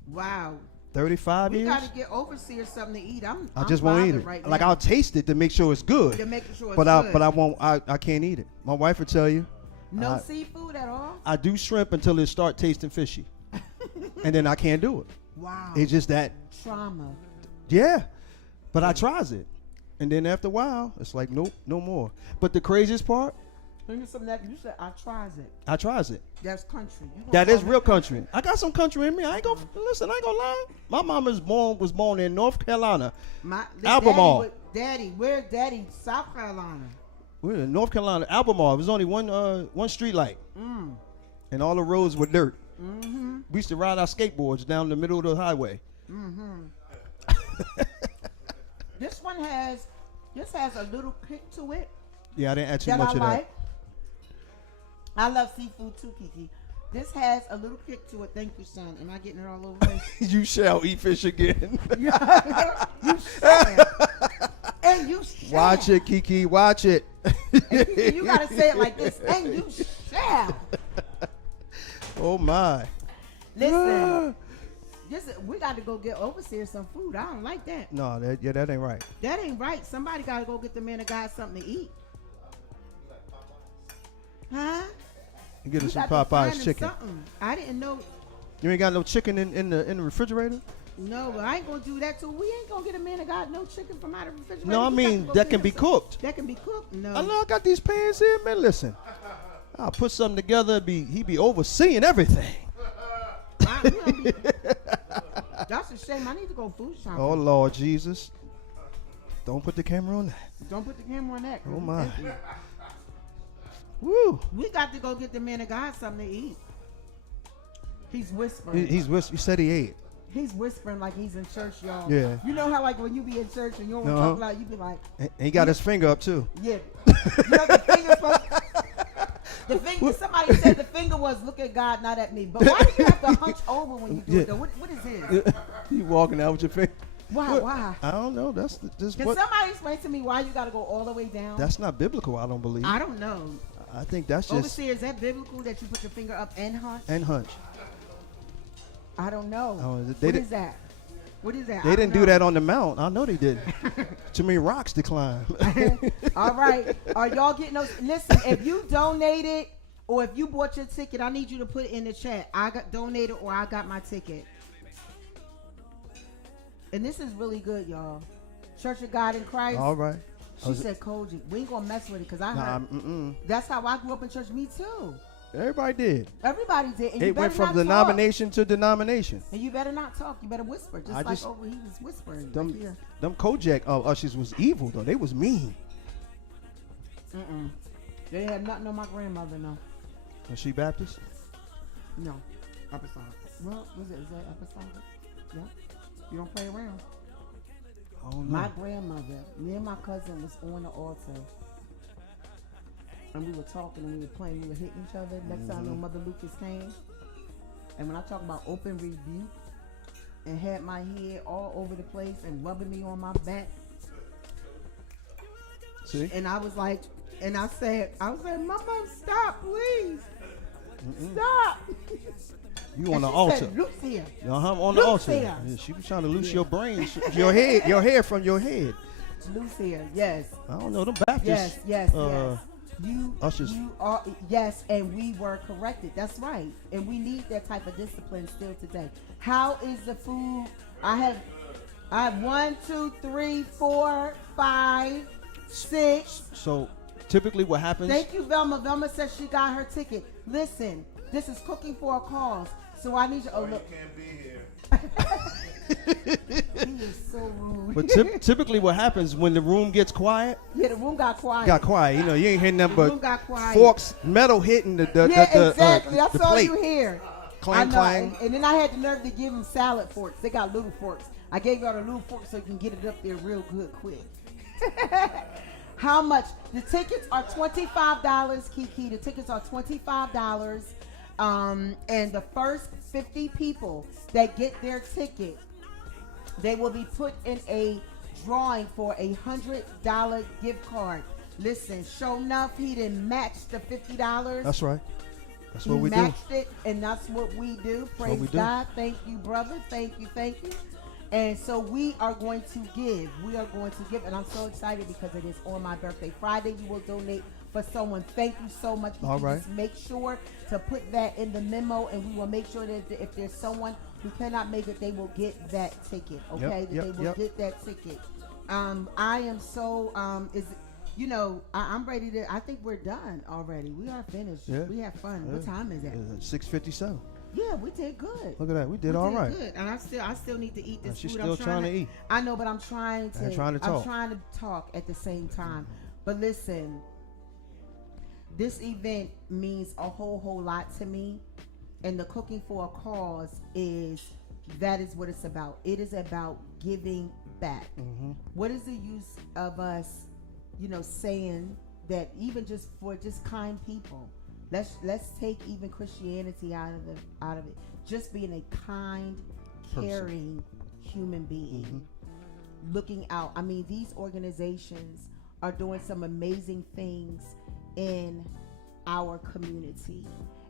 Wow. 35 We years. gotta get overseer something to eat. I just won't eat bothered it. right Like now. I'll taste it to make sure it's good. To make sure it's But good. I won't. I can't eat it. My wife will tell you. No I- seafood at all? I do shrimp until it start tasting fishy, and then I can't do it. Wow. It's just that. Trauma. Yeah, but I tries it, and then after a while, it's like nope, no more. But the craziest part, Bring me some of that. You said I tries it. I tries it. That's country. You gonna That call is me real country. I got some country in me. I ain't gonna listen. I ain't gonna lie. My mom was born in North Carolina. Albemarle. Daddy, where's Daddy? South Carolina. We're in North Carolina. Albemarle. There's only one street light, and all the roads were dirt. Mm-hmm. We used to ride our skateboards down the middle of the highway. Mm-hmm. This has a little kick to it. Yeah, I didn't add too that much I of like. I love seafood too, Kiki. This has a little kick to it. Thank you, son. Am I getting it all over me? You shall eat fish again. You shall. And you shall. Watch it, Kiki. Watch it. And Kiki, you gotta say it like this. And you shall. Oh my. Listen. We got to go get overseer some food. I don't like that. No, that ain't right. That ain't right. Somebody got to go get the man of God something to eat. Huh? You get We us some got to find Popeye's him chicken. something. I didn't know. You ain't got no chicken in the refrigerator? No, but I ain't gonna do that too. We ain't gonna get a man of God no chicken from out of the refrigerator. No, I We got mean to go that get can him be some- cooked. That can be cooked. No. I know I got these pans here, man. Listen, I'll put something together. He be overseeing everything. That's a shame. I need to go food shopping. Oh Lord Jesus! Don't put the camera on that. Don't put the camera on that. Oh my! Woo! We got to go get the man of God something to eat. He's whispering. He's you said he ate. He's whispering like he's in church, y'all. Yeah. You know how like when you be in church and you don't want to talk loud, you be like, And he got his finger up too. yeah. You know the finger supposed. The finger. Somebody said the finger was look at God, not at me. But why do you have to hunch over when you do it? Though? What is this? You walking out with your finger. Why? Why? I don't know. That's Can what. somebody explain to me why you got to go all the way down? That's not biblical. I don't believe. I don't know. I think that's just Overseer, is that biblical that you put your finger up and hunch? and hunch. I don't know. Oh, What is that? What is that? They didn't do that on the mount. I know they didn't. Too many rocks to climb. All right. Are y'all getting those? Listen, if you donated or if you bought your ticket, I need you to put it in the chat. I got donated or I got my ticket. And this is really good, y'all. Church of God in Christ. All right. She said Koji. We ain't going to mess with it because I Nah, heard. That's how I grew up in church. Me too. Everybody did. Everybody did. And you It went better from not denomination to denomination. talk. And you better not talk. You better whisper. Just I like just- over he was whispering. Them, Like here. them Kojak ushers was evil though. They was mean. They had nothing on my grandmother, no. Was she Baptist? No. Apostolic. Well, is that apostolic? Yeah. You don't play around. Oh no. My grandmother, me and my cousin was on the altar. And we were talking and we were playing, we were hitting each other. Next time I know Mother Lucas came. And when I talk about open rebuke and had my head all over the place and rubbing me on my back. See? And I was like, and I said, Mama, stop, please. Stop. You on the she altar. Said, Lucia. On the altar. Lucia. Yeah, she was trying to loose your brains, your hair from your head. Lucia, yes. I don't know them Baptists. Yes. Ushers. You are, yes, and we were corrected. That's right. And we need that type of discipline still today. How is the food? I have 1, 2, 3, 4, 5, 6. So typically what happens? Thank you, Velma. Velma says she got her ticket. Listen, this is cooking for a cause. So I need you. Oh, look. Can't be here. He is so rude. But typically what happens when the room gets quiet? Yeah, the room got quiet. You know, you ain't hearing nothing The room but got quiet. forks, metal hitting the Exactly. That's the all plate. you hear. Clang, I know. clang. And then I had the nerve to give them salad forks. They got little forks. I gave y'all the little forks so you can get it up there real good quick. How much? The tickets are $25, Kiki. The tickets are $25. And the first 50 people that get their ticket, they will be put in a drawing for a $100 gift card. Listen, sure enough, he didn't match the $50. That's right. That's He what we do. matched it, and that's what we do. Praise we do. God. Thank you, brother. Thank you. And so we are going to give. And I'm so excited because it is on my birthday Friday. We will donate for someone. Thank you so much. All right. Just make sure to put that in the memo, and we will make sure that if there's someone who cannot make it, they will get that ticket. Okay, Yep, they will get that ticket. I am so I'm ready to. I think we're done already. We are finished. Yeah. We had fun. Yeah. What time is it? 6:57. Yeah, we did good. Look at that. We did We all did right. good. And I still need to eat this She's food. still trying to eat. I know, but I'm trying to. And trying to talk. I'm trying to talk at the same time. But listen, this event means a whole lot to me, and the Cooking for a Cause is what it's about. It is about giving back. Mm-hmm. What is the use of us, saying that even just for just kind people? Let's take even Christianity out of it. Just being a kind, caring human being. Mm-hmm. Looking out. I mean, these organizations are doing some amazing things in our community.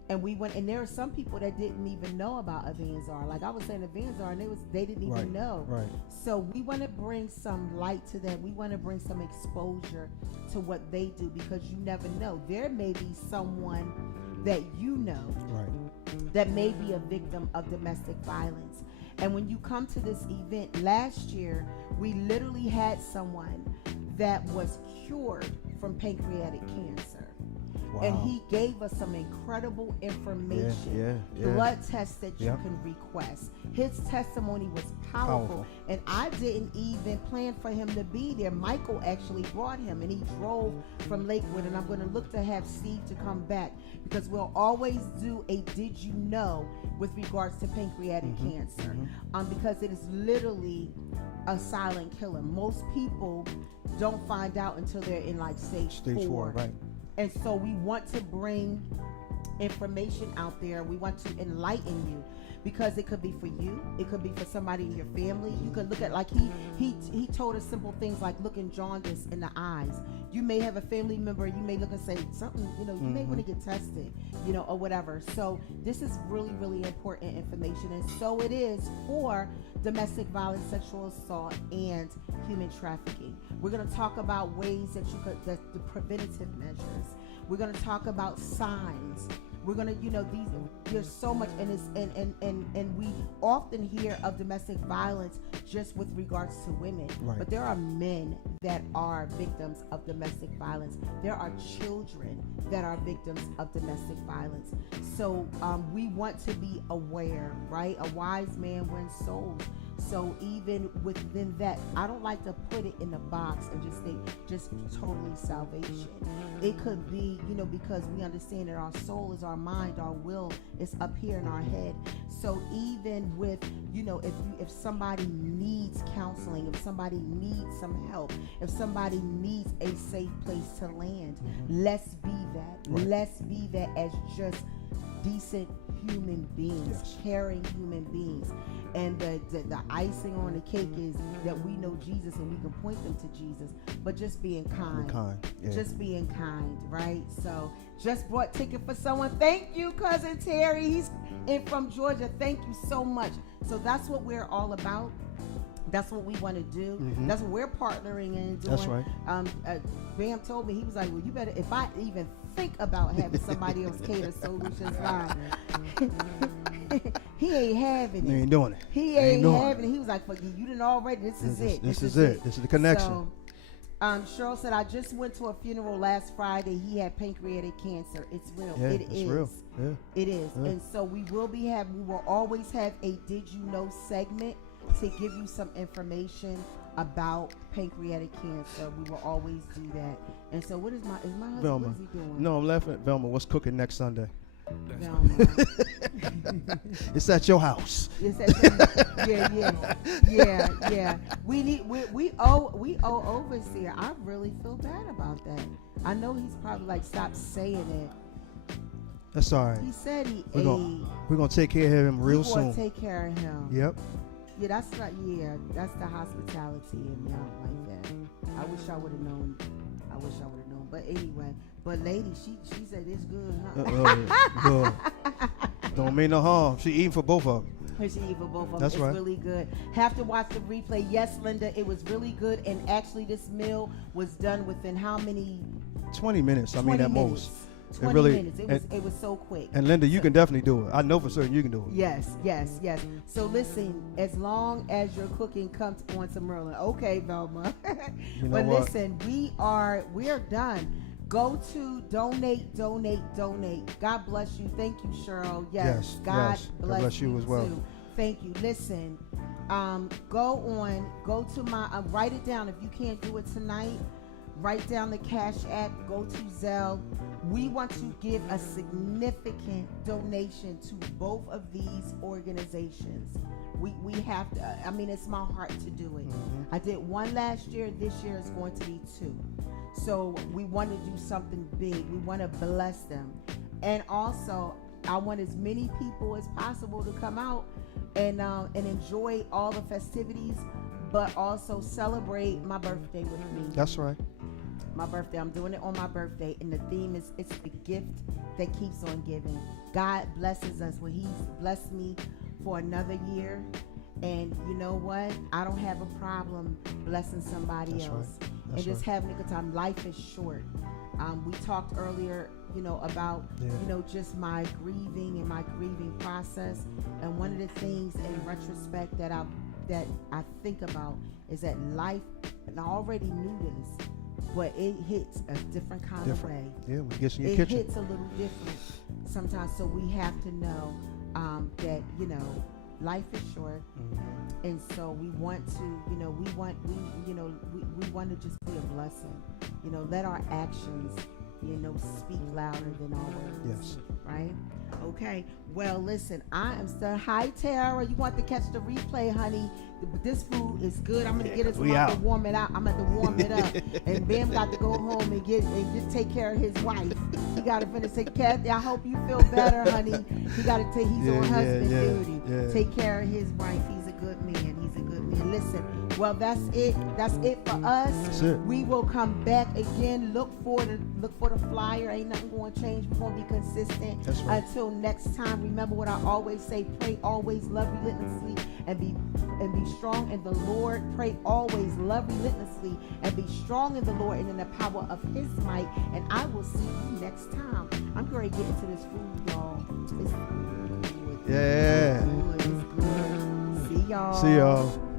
And there are some people that didn't even know about Avanzar. Like I was saying Avanzar, and they didn't even know. Right. So we want to bring some light to them. We want to bring some exposure to what they do, because you never know. There may be someone that that may be a victim of domestic violence. And when you come to this event, last year we literally had someone that was cured from pancreatic cancer. Wow. And he gave us some incredible information, blood tests that you can request. His testimony was powerful. And I didn't even plan for him to be there. Michael actually brought him, and he drove from Lakewood, and I'm going to look to have Steve to come back, because we'll always do a did you know with regards to pancreatic cancer, because it is literally a silent killer. Most people don't find out until they're in like stage 4. Right. And so we want to bring information out there. We want to enlighten you, because it could be for you. It could be for somebody in your family. You could look at, like he told us simple things like looking jaundice in the eyes. You may have a family member. You may look and say something, you may want to get tested, or whatever. So this is really, really important information. And so it is for domestic violence, sexual assault, and human trafficking. We're going to talk about ways that the preventative measures. We're going to talk about signs. We're going to, there's so much, and we often hear of domestic violence just with regards to women, but there are men that are victims of domestic violence. There are children that are victims of domestic violence. So we want to be aware, right? A wise man wins souls. So even within that, I don't like to put it in a box and just think just totally salvation. It could be, because we understand that our soul is our mind, our will is up here in our head. So even with, if somebody needs counseling, if somebody needs some help, if somebody needs a safe place to land, let's be that. Right. Let's be that as just decent human beings, caring human beings. And the icing on the cake is that we know Jesus and we can point them to Jesus, but just being kind. Just being kind, right? So just bought ticket for someone. Thank you, Cousin Terry. He's in from Georgia. Thank you so much. So that's what we're all about. That's what we want to do. That's what we're partnering in doing. That's right. Bam told me, he was like, well, you better, if I even think about having somebody else cater Solutions Line, he ain't having it. He ain't doing it. He ain't having it. He was like, fuck you didn't already. This is it. This is it. This is the connection. So, Cheryl said, I just went to a funeral last Friday. He had pancreatic cancer. It's real. Yeah, It is. real. Yeah. It is. Yeah. And so we will always have a Did You Know segment to give you some information about pancreatic cancer. We will always do that. And so is my husband, Velma. what is he doing? No, I'm laughing at Velma. What's cooking next Sunday? Velma. It's at your house. It's at yeah. We owe overseer. I really feel bad about that. I know he's probably like, stop saying it. That's all right. He said We're gonna take care of him real soon. We're gonna take care of him. Yep. Yeah, that's the hospitality in me. I don't like that. I wish I would have known. But anyway, lady, she said it's good, huh? Good. Don't mean no harm. She eating for both of them. She eating for both of them. That's it's right. really good. Have to watch the replay. Yes, Linda, it was really good. And actually, this meal was done within how many? 20 minutes. I mean, 20 at minutes. most. 20 really- minutes. It was so quick. And Linda, you can definitely do it. I know for certain you can do it. Yes. So listen, as long as your cooking comes on to Merlin, okay, Velma. You know But what? listen, we are done. Go to donate. God bless you. Thank you, Cheryl. Yes. God bless you as well. Too. Thank you. Listen, go to my, write it down. If you can't do it tonight, write down the Cash App, go to Zelle. We want to give a significant donation to both of these organizations. We have to, I mean, it's my heart to do it. I did one last year. This year is going to be 2. So we want to do something big. We want to bless them. And also, I want as many people as possible to come out and enjoy all the festivities, but also celebrate my birthday with me. That's right. My birthday. I'm doing it on my birthday, and the theme is it's the gift that keeps on giving. God blesses us when He's blessed me for another year. And you know what? I don't have a problem blessing somebody That's else right. and That's just right. having a good time. Life is short. We talked earlier, about, just my grieving and my grieving process. And one of the things in retrospect that I think about is that life, and I already knew this, but it hits a different kind of way. Yeah, when it gets in your It kitchen. hits a little different sometimes. So we have to know that, life is short. And so we want to, we want to just be a blessing. Let our actions, speak louder than our words. Yes. Right? Okay. Well, listen, I am still. Hi, Tara. You want to catch the replay, honey? But this food is good. I'm gonna get it. we I'm out. to warm it out. I'm gonna warm it up. And Bam got to go home and just take care of his wife. He got to finish. Say, Kathy, I hope you feel better, honey. He got to take. He's on husband duty. Yeah. Take care of his wife. He's a good man. Listen. Well, that's it. That's it for us. That's it. We will come back again. Look for the flyer. Ain't nothing going to change. We're going to be consistent. That's right. Until next time. Remember what I always say: pray always, love relentlessly, and be strong in the Lord. Pray always, love relentlessly, and be strong in the Lord and in the power of His might. And I will see you next time. I'm going to get into this food, y'all. It's good. Yeah. It's good. See y'all. See y'all.